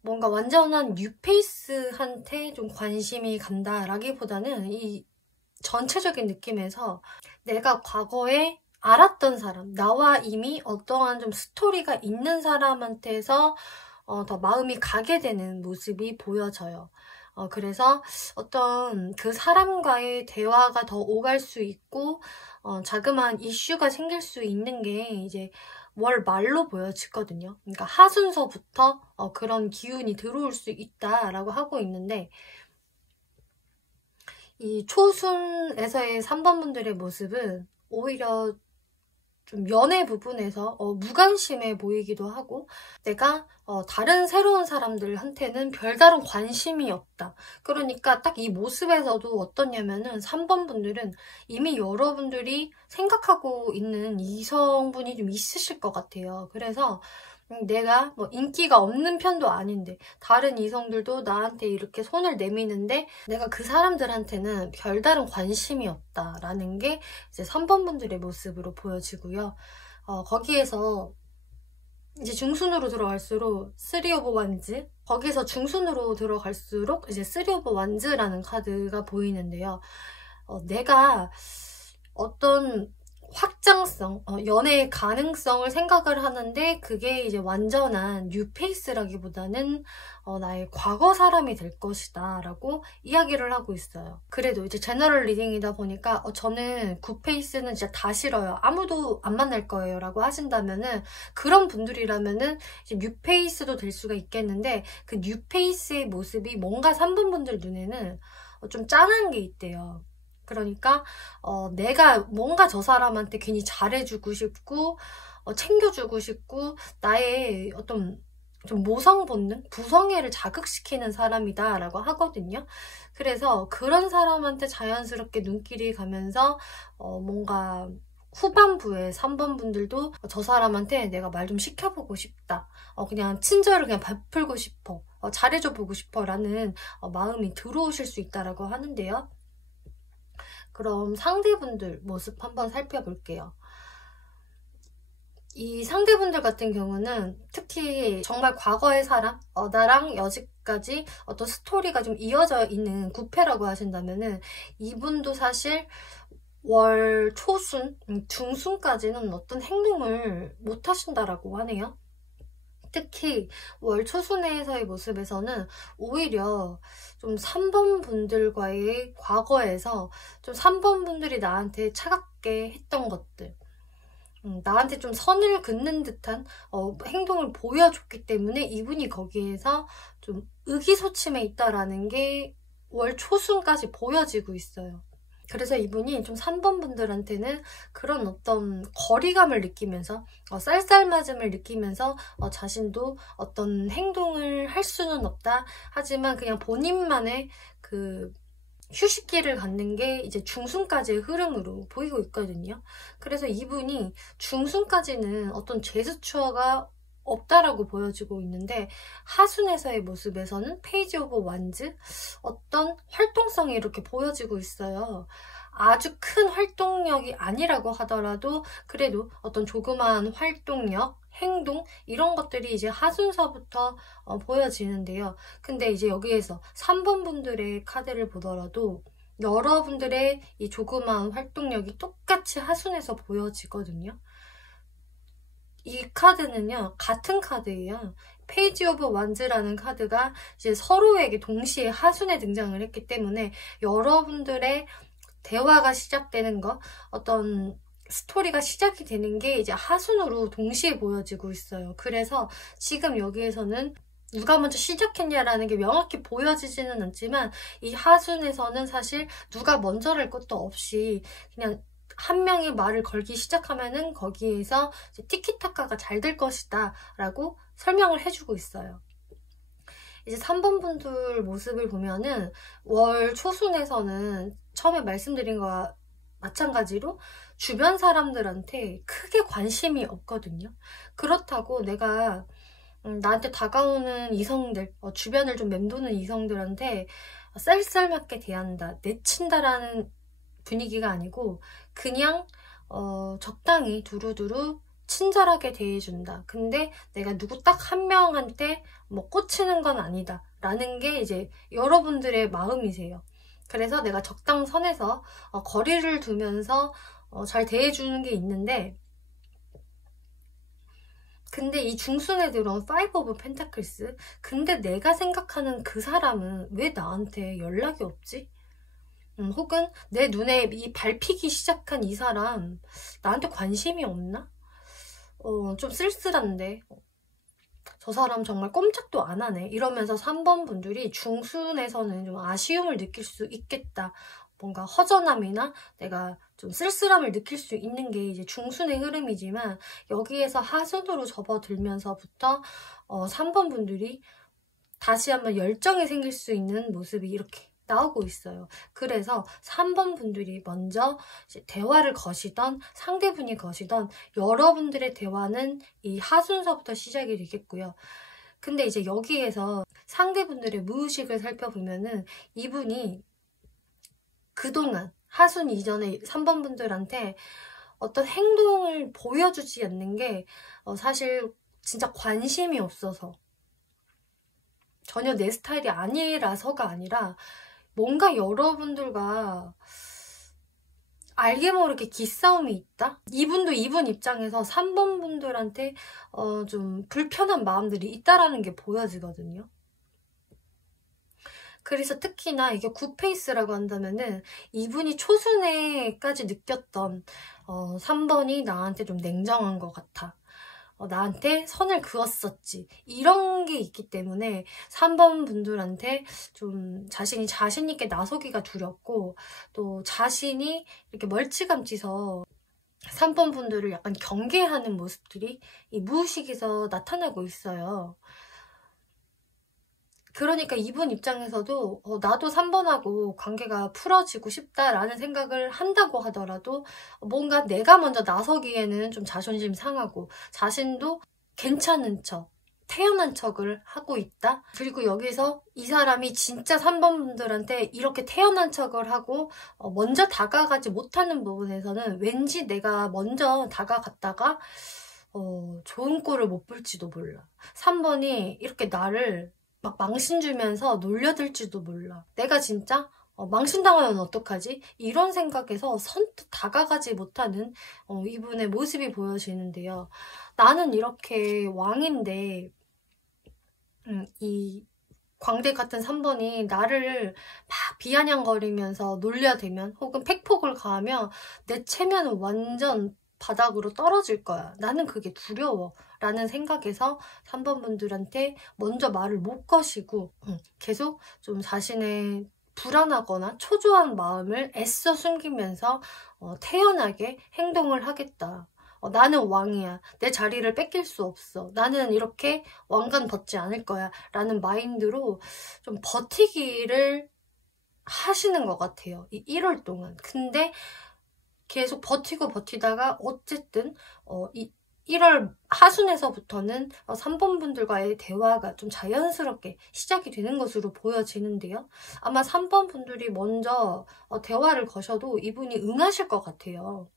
뭔가 완전한 뉴페이스한테 좀 관심이 간다라기보다는 이 전체적인 느낌에서 내가 과거에 알았던 사람, 나와 이미 어떠한 좀 스토리가 있는 사람한테서 더 마음이 가게 되는 모습이 보여져요. 그래서 어떤 그 사람과의 대화가 더 오갈 수 있고 자그마한 이슈가 생길 수 있는 게 이제 월 말로 보여지거든요. 그러니까 하순서부터 그런 기운이 들어올 수 있다라고 하고 있는데 이 초순에서의 3번 분들의 모습은 오히려 좀 연애 부분에서 무관심해 보이기도 하고 내가 다른 새로운 사람들한테는 별다른 관심이 없다. 그러니까 딱 이 모습에서도 어떠냐면은 3번 분들은 이미 여러분들이 생각하고 있는 이성분이 좀 있으실 것 같아요. 그래서 내가 뭐 인기가 없는 편도 아닌데 다른 이성들도 나한테 이렇게 손을 내미는데 내가 그 사람들한테는 별다른 관심이 없다라는 게 이제 3번 분들의 모습으로 보여지고요. 거기에서 이제 중순으로 들어갈수록 3 오브 완즈 거기서 중순으로 들어갈수록 이제 3 오브 완즈라는 카드가 보이는데요. 내가 어떤 확장성, 연애의 가능성을 생각을 하는데 그게 이제 완전한 뉴페이스라기보다는 나의 과거 사람이 될 것이다 라고 이야기를 하고 있어요. 그래도 이제 제너럴 리딩이다 보니까 저는 굿페이스는 진짜 다 싫어요. 아무도 안 만날 거예요 라고 하신다면은 그런 분들이라면은 이제 뉴페이스도 될 수가 있겠는데 그 뉴페이스의 모습이 뭔가 3번 분들 눈에는 좀 짠한 게 있대요. 그러니까 내가 뭔가 저 사람한테 괜히 잘해주고 싶고 챙겨주고 싶고 나의 어떤 좀 모성 본능, 부성애를 자극시키는 사람이다 라고 하거든요. 그래서 그런 사람한테 자연스럽게 눈길이 가면서 뭔가 후반부에 3번 분들도 저 사람한테 내가 말 좀 시켜보고 싶다. 그냥 친절을 그냥 베풀고 싶어. 잘해줘 보고 싶어 라는 마음이 들어오실 수 있다라고 하는데요. 그럼 상대분들 모습 한번 살펴볼게요. 이 상대분들 같은 경우는 특히 정말 과거의 사람, 나랑 여지까지 어떤 스토리가 좀 이어져 있는 구패라고 하신다면은 이분도 사실 월 초순, 중순까지는 어떤 행동을 못 하신다라고 하네요. 특히 월 초순에서의 모습에서는 오히려 좀 3번 분들과의 과거에서 좀 3번 분들이 나한테 차갑게 했던 것들 나한테 좀 선을 긋는 듯한 행동을 보여줬기 때문에 이분이 거기에서 좀 의기소침해 있다라는 게 월 초순까지 보여지고 있어요. 그래서 이분이 좀 3번 분들한테는 그런 어떤 거리감을 느끼면서 쌀쌀맞음을 느끼면서 자신도 어떤 행동을 할 수는 없다. 하지만 그냥 본인만의 그 휴식기를 갖는 게 이제 중순까지의 흐름으로 보이고 있거든요. 그래서 이분이 중순까지는 어떤 제스처가 없다라고 보여지고 있는데 하순에서의 모습에서는 페이지 오브 완즈 어떤 활동성이 이렇게 보여지고 있어요. 아주 큰 활동력이 아니라고 하더라도 그래도 어떤 조그마한 활동력, 행동 이런 것들이 이제 하순서부터 보여지는데요. 근데 이제 여기에서 3번 분들의 카드를 보더라도 여러분들의 이 조그마한 활동력이 똑같이 하순에서 보여지거든요. 이 카드는요, 같은 카드예요. 페이지 오브 완즈라는 카드가 이제 서로에게 동시에 하순에 등장을 했기 때문에 여러분들의 대화가 시작되는 것, 어떤 스토리가 시작이 되는 게 이제 하순으로 동시에 보여지고 있어요. 그래서 지금 여기에서는 누가 먼저 시작했냐라는 게 명확히 보여지지는 않지만 이 하순에서는 사실 누가 먼저랄 것도 없이 그냥 한 명이 말을 걸기 시작하면은 거기에서 이제 티키타카가 잘 될 것이다 라고 설명을 해주고 있어요. 이제 3번 분들 모습을 보면은 월 초순에서는 처음에 말씀드린 거와 마찬가지로 주변 사람들한테 크게 관심이 없거든요. 그렇다고 내가 나한테 다가오는 이성들, 주변을 좀 맴도는 이성들한테 쌀쌀맞게 대한다, 내친다라는 분위기가 아니고 그냥 적당히 두루두루 친절하게 대해준다. 근데 내가 누구 딱 한 명한테 뭐 꽂히는 건 아니다 라는 게 이제 여러분들의 마음이세요. 그래서 내가 적당선에서 거리를 두면서 잘 대해주는 게 있는데 근데 이 중순에 들어온 5 오브 펜타클스 근데 내가 생각하는 그 사람은 왜 나한테 연락이 없지? 혹은 내 눈에 이 밟히기 시작한 이 사람 나한테 관심이 없나? 좀 쓸쓸한데 저 사람 정말 꼼짝도 안 하네 이러면서 3번 분들이 중순에서는 좀 아쉬움을 느낄 수 있겠다. 뭔가 허전함이나 내가 좀 쓸쓸함을 느낄 수 있는 게 이제 중순의 흐름이지만 여기에서 하순으로 접어들면서부터 3번 분들이 다시 한번 열정이 생길 수 있는 모습이 이렇게 나오고 있어요. 그래서 3번 분들이 먼저 이제 대화를 거시던 상대분이 거시던 여러분들의 대화는 이 하순서부터 시작이 되겠고요. 근데 이제 여기에서 상대분들의 무의식을 살펴보면은 이분이 그동안 하순 이전에 3번 분들한테 어떤 행동을 보여주지 않는 게 사실 진짜 관심이 없어서 전혀 내 스타일이 아니라서가 아니라 뭔가 여러분들과 알게 모르게 기싸움이 있다? 이분도 이분 입장에서 3번 분들한테 좀 불편한 마음들이 있다라는 게 보여지거든요. 그래서 특히나 이게 굿페이스라고 한다면은 이분이 초순에까지 느꼈던 3번이 나한테 좀 냉정한 것 같아. 나한테 선을 그었었지. 이런 게 있기 때문에 3번 분들한테 좀 자신이 자신 있게 나서기가 두렵고 또 자신이 이렇게 멀찌감치서 3번 분들을 약간 경계하는 모습들이 이 무의식에서 나타나고 있어요. 그러니까 이분 입장에서도 나도 3번하고 관계가 풀어지고 싶다라는 생각을 한다고 하더라도 뭔가 내가 먼저 나서기에는 좀 자존심 상하고 자신도 괜찮은 척, 태연한 척을 하고 있다. 그리고 여기서 이 사람이 진짜 3번 분들한테 이렇게 태연한 척을 하고 먼저 다가가지 못하는 부분에서는 왠지 내가 먼저 다가갔다가 좋은 꼴을 못 볼지도 몰라. 3번이 이렇게 나를 막 망신 주면서 놀려들지도 몰라. 내가 진짜 망신당하면 어떡하지? 이런 생각에서 선뜻 다가가지 못하는 이분의 모습이 보여지는데요. 나는 이렇게 왕인데 이 광대 같은 3번이 나를 막 비아냥거리면서 놀려대면 혹은 팩폭을 가하면 내 체면은 완전 바닥으로 떨어질 거야. 나는 그게 두려워. 라는 생각에서 3번 분들한테 먼저 말을 못 거시고 계속 좀 자신의 불안하거나 초조한 마음을 애써 숨기면서 태연하게 행동을 하겠다. 나는 왕이야. 내 자리를 뺏길 수 없어. 나는 이렇게 왕관 벗지 않을 거야. 라는 마인드로 좀 버티기를 하시는 것 같아요. 이 1월 동안. 근데 계속 버티고 버티다가 어쨌든 이 1월 하순에서부터는 3번 분들과의 대화가 좀 자연스럽게 시작이 되는 것으로 보여지는데요. 아마 3번 분들이 먼저 대화를 거셔도 이분이 응하실 것 같아요.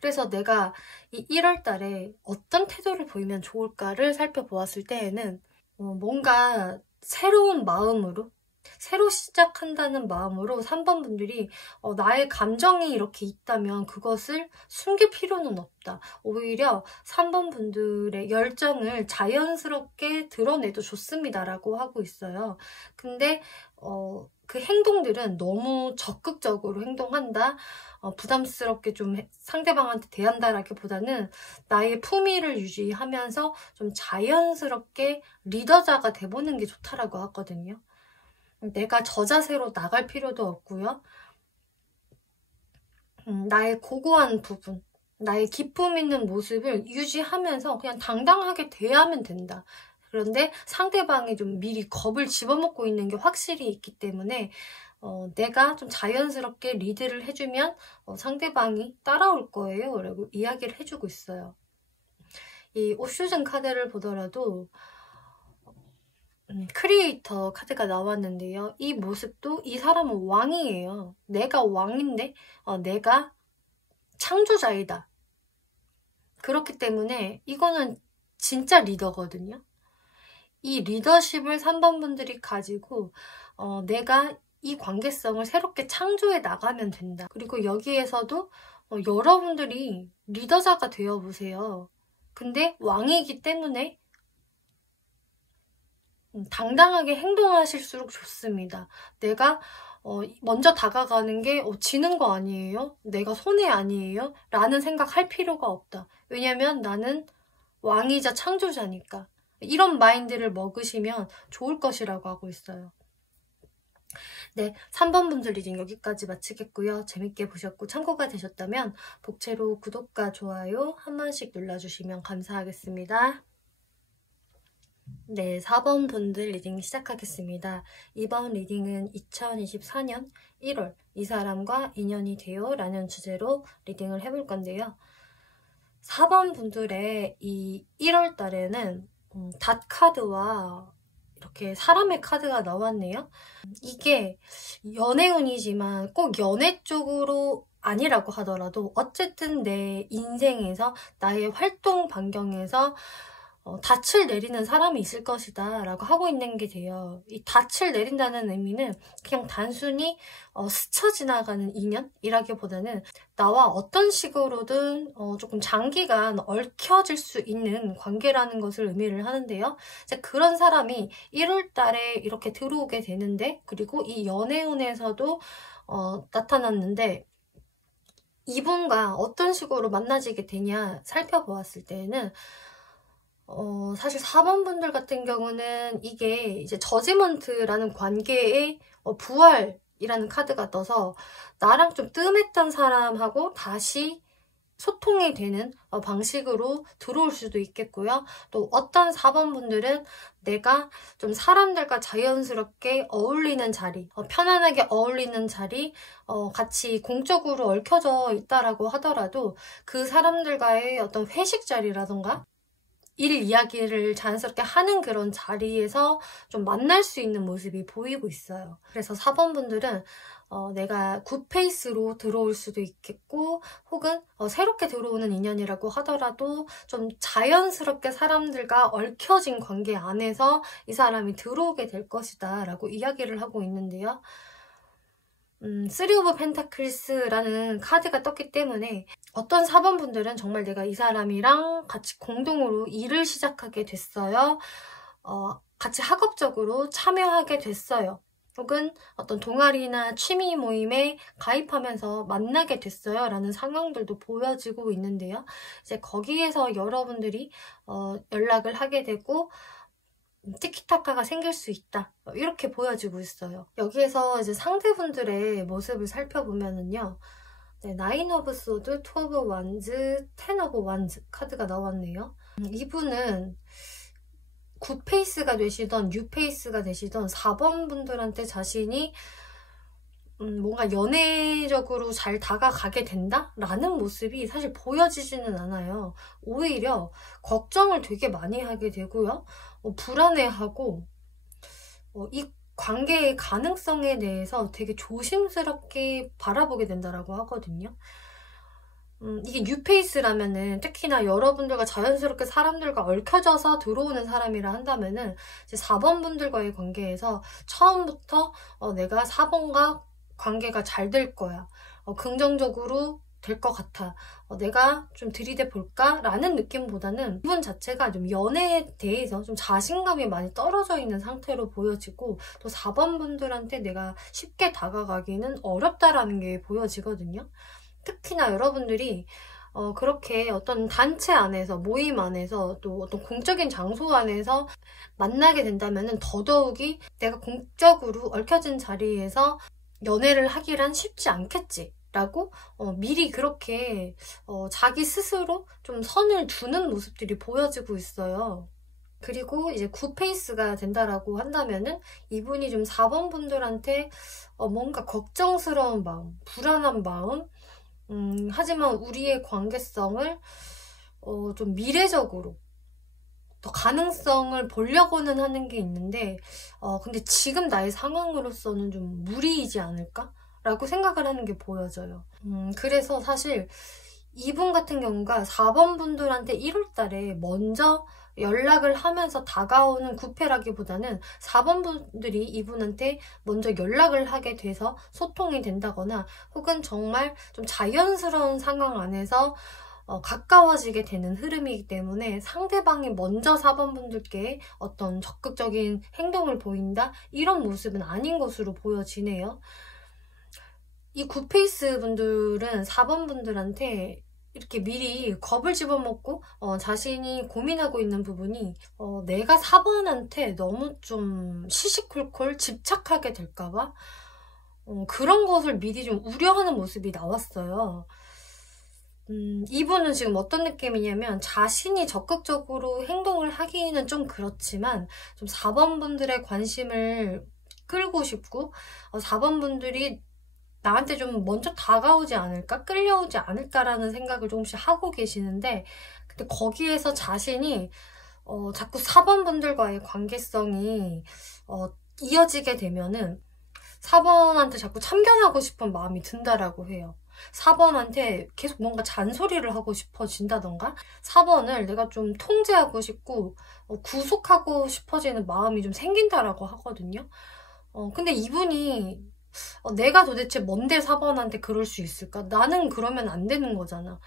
그래서 내가 이 1월 달에 어떤 태도를 보이면 좋을까를 살펴보았을 때에는 뭔가 새로운 마음으로 새로 시작한다는 마음으로 3번 분들이 나의 감정이 이렇게 있다면 그것을 숨길 필요는 없다. 오히려 3번 분들의 열정을 자연스럽게 드러내도 좋습니다라고 하고 있어요. 근데 그 행동들은 너무 적극적으로 행동한다, 부담스럽게 좀 상대방한테 대한다라기보다는 나의 품위를 유지하면서 좀 자연스럽게 리더자가 돼보는 게 좋다라고 하거든요. 내가 저 자세로 나갈 필요도 없고요. 나의 고고한 부분, 나의 기품 있는 모습을 유지하면서 그냥 당당하게 대하면 된다. 그런데 상대방이 좀 미리 겁을 집어먹고 있는 게 확실히 있기 때문에 내가 좀 자연스럽게 리드를 해주면 상대방이 따라올 거예요. 라고 이야기를 해주고 있어요. 이 오슈즌 카드를 보더라도 크리에이터 카드가 나왔는데요. 이 모습도 이 사람은 왕이에요. 내가 왕인데 내가 창조자이다. 그렇기 때문에 이거는 진짜 리더거든요. 이 리더십을 3번 분들이 가지고 내가 이 관계성을 새롭게 창조해 나가면 된다. 그리고 여기에서도 여러분들이 리더자가 되어보세요. 근데 왕이기 때문에 당당하게 행동하실수록 좋습니다. 내가 먼저 다가가는 게 지는 거 아니에요? 내가 손해 아니에요? 라는 생각할 필요가 없다. 왜냐면 나는 왕이자 창조자니까. 이런 마인드를 먹으시면 좋을 것이라고 하고 있어요. 네, 3번 분들 리딩 여기까지 마치겠고요. 재밌게 보셨고 참고가 되셨다면 복채로 구독과 좋아요 한 번씩 눌러주시면 감사하겠습니다. 네, 4번 분들 리딩 시작하겠습니다. 이번 리딩은 2024년 1월 이 사람과 인연이 돼요 라는 주제로 리딩을 해볼 건데요. 4번 분들의 이 1월 달에는 닷 카드와 이렇게 사람의 카드가 나왔네요. 이게 연애운이지만 꼭 연애 쪽으로 아니라고 하더라도 어쨌든 내 인생에서 나의 활동 반경에서 닻을 내리는 사람이 있을 것이다 라고 하고 있는 게 돼요. 이 닻을 내린다는 의미는 그냥 단순히 스쳐 지나가는 인연이라기보다는 나와 어떤 식으로든 조금 장기간 얽혀질 수 있는 관계라는 것을 의미를 하는데요. 이제 그런 사람이 1월 달에 이렇게 들어오게 되는데, 그리고 이 연애운에서도 나타났는데 이분과 어떤 식으로 만나지게 되냐 살펴보았을 때는 사실 4번 분들 같은 경우는 이게 이제 저지먼트라는 관계의 부활이라는 카드가 떠서 나랑 좀 뜸했던 사람하고 다시 소통이 되는 방식으로 들어올 수도 있겠고요. 또 어떤 4번 분들은 내가 좀 사람들과 자연스럽게 어울리는 자리, 편안하게 어울리는 자리, 같이 공적으로 얽혀져 있다라고 하더라도 그 사람들과의 어떤 회식 자리라던가 일 이야기를 자연스럽게 하는 그런 자리에서 좀 만날 수 있는 모습이 보이고 있어요. 그래서 4번 분들은 내가 굿페이스로 들어올 수도 있겠고, 혹은 새롭게 들어오는 인연이라고 하더라도 좀 자연스럽게 사람들과 얽혀진 관계 안에서 이 사람이 들어오게 될 것이다 라고 이야기를 하고 있는데요. 3 오브 펜타클스라는 카드가 떴기 때문에 어떤 4번 분들은 정말 내가 이 사람이랑 같이 공동으로 일을 시작하게 됐어요. 같이 학업적으로 참여하게 됐어요. 혹은 어떤 동아리나 취미 모임에 가입하면서 만나게 됐어요 라는 상황들도 보여지고 있는데요. 이제 거기에서 여러분들이 연락을 하게 되고 티키타카가 생길 수 있다, 이렇게 보여지고 있어요. 여기에서 이제 상대분들의 모습을 살펴보면은요, 네, 나인 오브 소드, 투 오브 완즈, 텐 오브 완즈 카드가 나왔네요. 이분은 9페이스가 되시던 6페이스가 되시던 4번 분들한테 자신이 뭔가 연애적으로 잘 다가가게 된다? 라는 모습이 사실 보여지지는 않아요. 오히려 걱정을 되게 많이 하게 되고요. 불안해하고 이 관계의 가능성에 대해서 되게 조심스럽게 바라보게 된다라고 하거든요. 이게 뉴페이스라면은, 특히나 여러분들과 자연스럽게 사람들과 얽혀져서 들어오는 사람이라 한다면은 이제 4번 분들과의 관계에서 처음부터 내가 4번과 관계가 잘 될 거야, 긍정적으로 될 것 같아, 내가 좀 들이대 볼까? 라는 느낌보다는 이분 자체가 좀 연애에 대해서 좀 자신감이 많이 떨어져 있는 상태로 보여지고, 또 4번 분들한테 내가 쉽게 다가가기는 어렵다라는 게 보여지거든요. 특히나 여러분들이 그렇게 어떤 단체 안에서, 모임 안에서, 또 어떤 공적인 장소 안에서 만나게 된다면 더더욱이 내가 공적으로 얽혀진 자리에서 연애를 하기란 쉽지 않겠지 라고 미리 그렇게 자기 스스로 좀 선을 두는 모습들이 보여지고 있어요. 그리고 이제 9페이스가 된다라고 한다면은 이분이 좀 4번 분들한테 뭔가 걱정스러운 마음, 불안한 마음, 하지만 우리의 관계성을 좀 미래적으로 더 가능성을 보려고는 하는 게 있는데, 근데 지금 나의 상황으로서는 좀 무리이지 않을까? 라고 생각을 하는 게 보여져요. 그래서 사실 이분 같은 경우가 4번 분들한테 1월 달에 먼저 연락을 하면서 다가오는 9패라기보다는 4번 분들이 이분한테 먼저 연락을 하게 돼서 소통이 된다거나, 혹은 정말 좀 자연스러운 상황 안에서 가까워지게 되는 흐름이기 때문에 상대방이 먼저 4번 분들께 어떤 적극적인 행동을 보인다? 이런 모습은 아닌 것으로 보여지네요. 이 9페이스 분들은 4번 분들한테 이렇게 미리 겁을 집어먹고 자신이 고민하고 있는 부분이 내가 4번한테 너무 좀 시시콜콜 집착하게 될까봐 그런 것을 미리 좀 우려하는 모습이 나왔어요. 이분은 지금 어떤 느낌이냐면, 자신이 적극적으로 행동을 하기는 좀 그렇지만 좀 4번 분들의 관심을 끌고 싶고 4번 분들이 나한테 좀 먼저 다가오지 않을까? 끌려오지 않을까라는 생각을 조금씩 하고 계시는데, 근데 거기에서 자신이 자꾸 4번 분들과의 관계성이 이어지게 되면은 4번한테 자꾸 참견하고 싶은 마음이 든다라고 해요. 4번한테 계속 뭔가 잔소리를 하고 싶어진다던가, 4번을 내가 좀 통제하고 싶고 구속하고 싶어지는 마음이 좀 생긴다라고 하거든요. 근데 이분이 내가 도대체 뭔데 4번한테 그럴 수 있을까? 나는 그러면 안 되는 거잖아.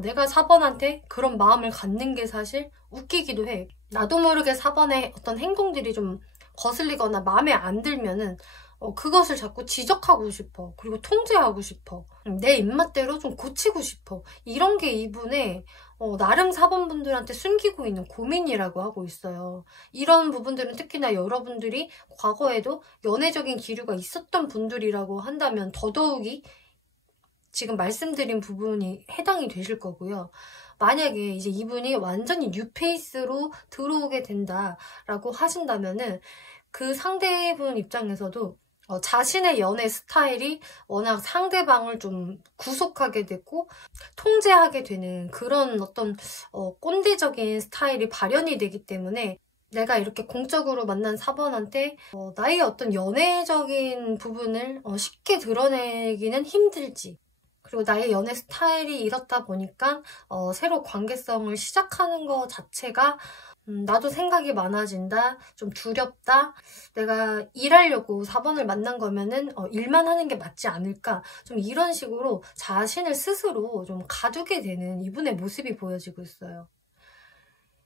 내가 4번한테 그런 마음을 갖는 게 사실 웃기기도 해. 나도 모르게 4번의 어떤 행동들이 좀 거슬리거나 마음에 안 들면은 그것을 자꾸 지적하고 싶어. 그리고 통제하고 싶어. 내 입맛대로 좀 고치고 싶어. 이런 게 이분의 나름 4번 분들한테 숨기고 있는 고민이라고 하고 있어요. 이런 부분들은 특히나 여러분들이 과거에도 연애적인 기류가 있었던 분들이라고 한다면 더더욱이 지금 말씀드린 부분이 해당이 되실 거고요. 만약에 이제 이분이 완전히 뉴페이스로 들어오게 된다라고 하신다면은 그 상대분 입장에서도 자신의 연애 스타일이 워낙 상대방을 좀 구속하게 되고 통제하게 되는 그런 어떤 꼰대적인 스타일이 발현이 되기 때문에, 내가 이렇게 공적으로 만난 4번한테 나의 어떤 연애적인 부분을 쉽게 드러내기는 힘들지, 그리고 나의 연애 스타일이 이렇다 보니까 새로 관계성을 시작하는 것 자체가 나도 생각이 많아진다, 좀 두렵다, 내가 일하려고 4번을 만난 거면은 일만 하는 게 맞지 않을까, 좀 이런 식으로 자신을 스스로 좀 가두게 되는 이분의 모습이 보여지고 있어요.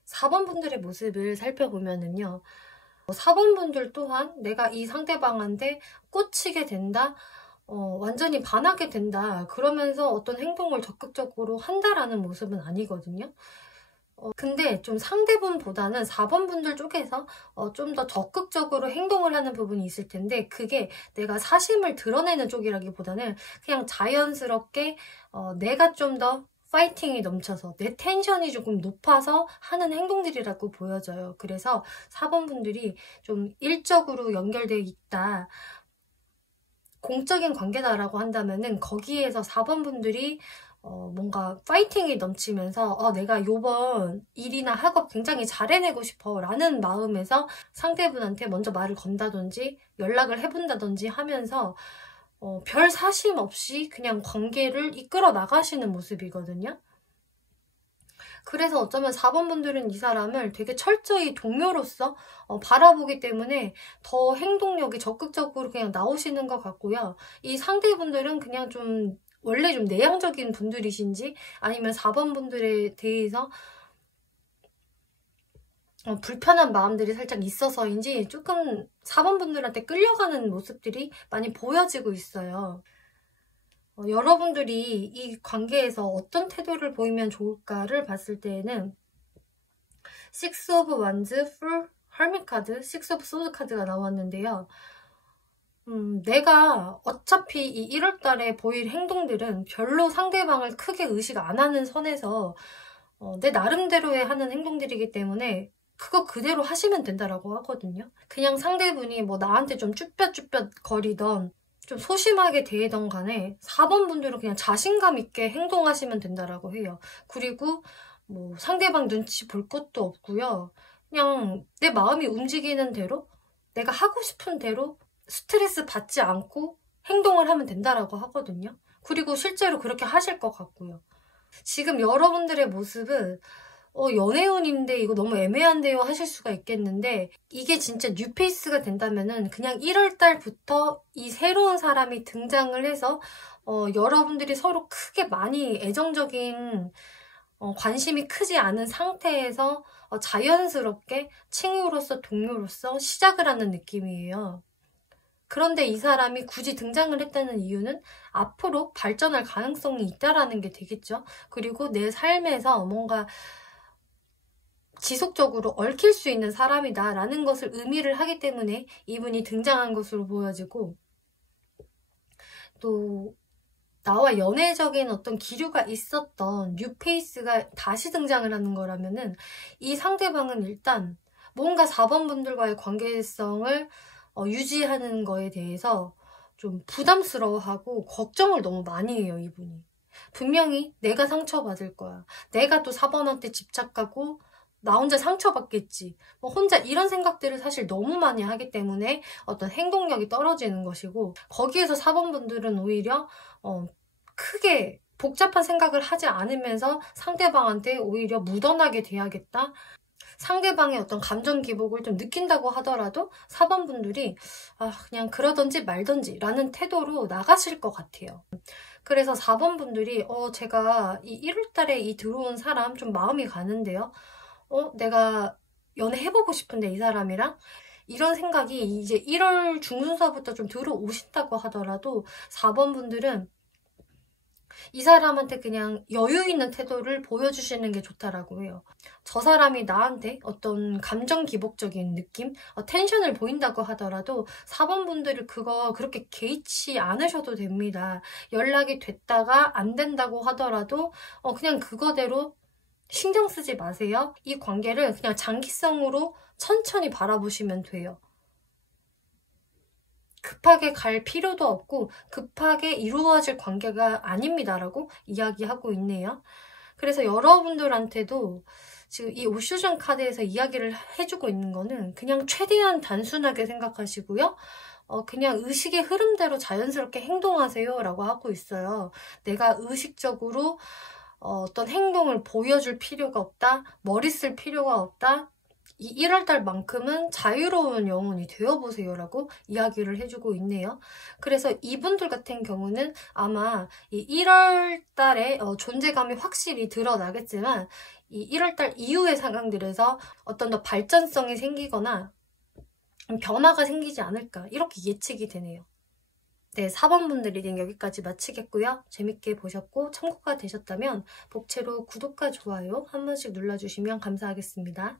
4번 분들의 모습을 살펴보면은요, 4번분들 또한 내가 이 상대방한테 꽂히게 된다, 완전히 반하게 된다, 그러면서 어떤 행동을 적극적으로 한다라는 모습은 아니거든요. 근데 좀 상대분보다는 4번분들 쪽에서 좀 더 적극적으로 행동을 하는 부분이 있을 텐데, 그게 내가 사심을 드러내는 쪽이라기보다는 그냥 자연스럽게 내가 좀 더 파이팅이 넘쳐서 내 텐션이 조금 높아서 하는 행동들이라고 보여져요. 그래서 4번분들이 좀 일적으로 연결되어 있다, 공적인 관계다라고 한다면은 거기에서 4번분들이 뭔가 파이팅이 넘치면서 내가 요번 일이나 학업 굉장히 잘 해내고 싶어 라는 마음에서 상대분한테 먼저 말을 건다든지 연락을 해본다든지 하면서 별 사심 없이 그냥 관계를 이끌어 나가시는 모습이거든요. 그래서 어쩌면 4번분들은 이 사람을 되게 철저히 동료로서 바라보기 때문에 더 행동력이 적극적으로 그냥 나오시는 것 같고요. 이 상대분들은 그냥 좀 원래 좀 내향적인 분들이신지, 아니면 4번분들에 대해서 불편한 마음들이 살짝 있어서인지 조금 4번분들한테 끌려가는 모습들이 많이 보여지고 있어요. 여러분들이 이 관계에서 어떤 태도를 보이면 좋을까를 봤을 때에는 Six of Wands, Full Hermit 카드, Six of Swords 카드가 나왔는데요. 내가 어차피 이 1월달에 보일 행동들은 별로 상대방을 크게 의식 안 하는 선에서 내 나름대로의 하는 행동들이기 때문에 그거 그대로 하시면 된다라고 하거든요. 그냥 상대분이 뭐 나한테 좀 쭈뼛쭈뼛 거리던 좀 소심하게 대하던 간에 4번분들은 그냥 자신감 있게 행동하시면 된다라고 해요. 그리고 뭐 상대방 눈치 볼 것도 없고요. 그냥 내 마음이 움직이는 대로, 내가 하고 싶은 대로 스트레스 받지 않고 행동을 하면 된다라고 하거든요. 그리고 실제로 그렇게 하실 것 같고요. 지금 여러분들의 모습은 연애운인데 이거 너무 애매한데요 하실 수가 있겠는데, 이게 진짜 뉴페이스가 된다면은 그냥 1월달부터 이 새로운 사람이 등장을 해서 여러분들이 서로 크게 많이 애정적인 관심이 크지 않은 상태에서 자연스럽게 친구로서 동료로서 시작을 하는 느낌이에요. 그런데 이 사람이 굳이 등장을 했다는 이유는 앞으로 발전할 가능성이 있다라는 게 되겠죠. 그리고 내 삶에서 뭔가 지속적으로 얽힐 수 있는 사람이다 라는 것을 의미를 하기 때문에 이분이 등장한 것으로 보여지고, 또 나와 연애적인 어떤 기류가 있었던 뉴페이스가 다시 등장을 하는 거라면은 이 상대방은 일단 뭔가 4번분들과의 관계성을 유지하는 거에 대해서 좀 부담스러워하고 걱정을 너무 많이 해요, 이분이. 분명히 내가 상처받을 거야, 내가 또 4번한테 집착하고 나 혼자 상처받겠지, 뭐 혼자 이런 생각들을 사실 너무 많이 하기 때문에 어떤 행동력이 떨어지는 것이고, 거기에서 4번분들은 오히려 크게 복잡한 생각을 하지 않으면서 상대방한테 오히려 무던하게 대하겠다, 상대방의 어떤 감정 기복을 좀 느낀다고 하더라도 4번분들이 그냥 그러던지 말던지 라는 태도로 나가실 것 같아요. 그래서 4번분들이 제가 이 1월달에 이 들어온 사람 좀 마음이 가는데요, 내가 연애해보고 싶은데 이 사람이랑, 이런 생각이 이제 1월 중순서부터 좀 들어오신다고 하더라도 4번분들은 이 사람한테 그냥 여유 있는 태도를 보여주시는 게 좋다라고 해요. 저 사람이 나한테 어떤 감정 기복적인 느낌, 텐션을 보인다고 하더라도 4번분들이 그거 그렇게 개의치 않으셔도 됩니다. 연락이 됐다가 안 된다고 하더라도 그냥 그거대로 신경 쓰지 마세요. 이 관계를 그냥 장기성으로 천천히 바라보시면 돼요. 급하게 갈 필요도 없고 급하게 이루어질 관계가 아닙니다라고 이야기하고 있네요. 그래서 여러분들한테도 지금 이 오슈전 카드에서 이야기를 해주고 있는 거는 그냥 최대한 단순하게 생각하시고요. 그냥 의식의 흐름대로 자연스럽게 행동하세요 라고 하고 있어요. 내가 의식적으로 어떤 행동을 보여줄 필요가 없다, 머리 쓸 필요가 없다, 이 1월달만큼은 자유로운 영혼이 되어보세요 라고 이야기를 해주고 있네요. 그래서 이분들 같은 경우는 아마 이 1월달에 존재감이 확실히 드러나겠지만 이 1월달 이후의 상황들에서 어떤 더 발전성이 생기거나 변화가 생기지 않을까 이렇게 예측이 되네요. 네, 4번 분들 리딩 여기까지 마치겠고요. 재밌게 보셨고 참고가 되셨다면 복채로 구독과 좋아요 한 번씩 눌러주시면 감사하겠습니다.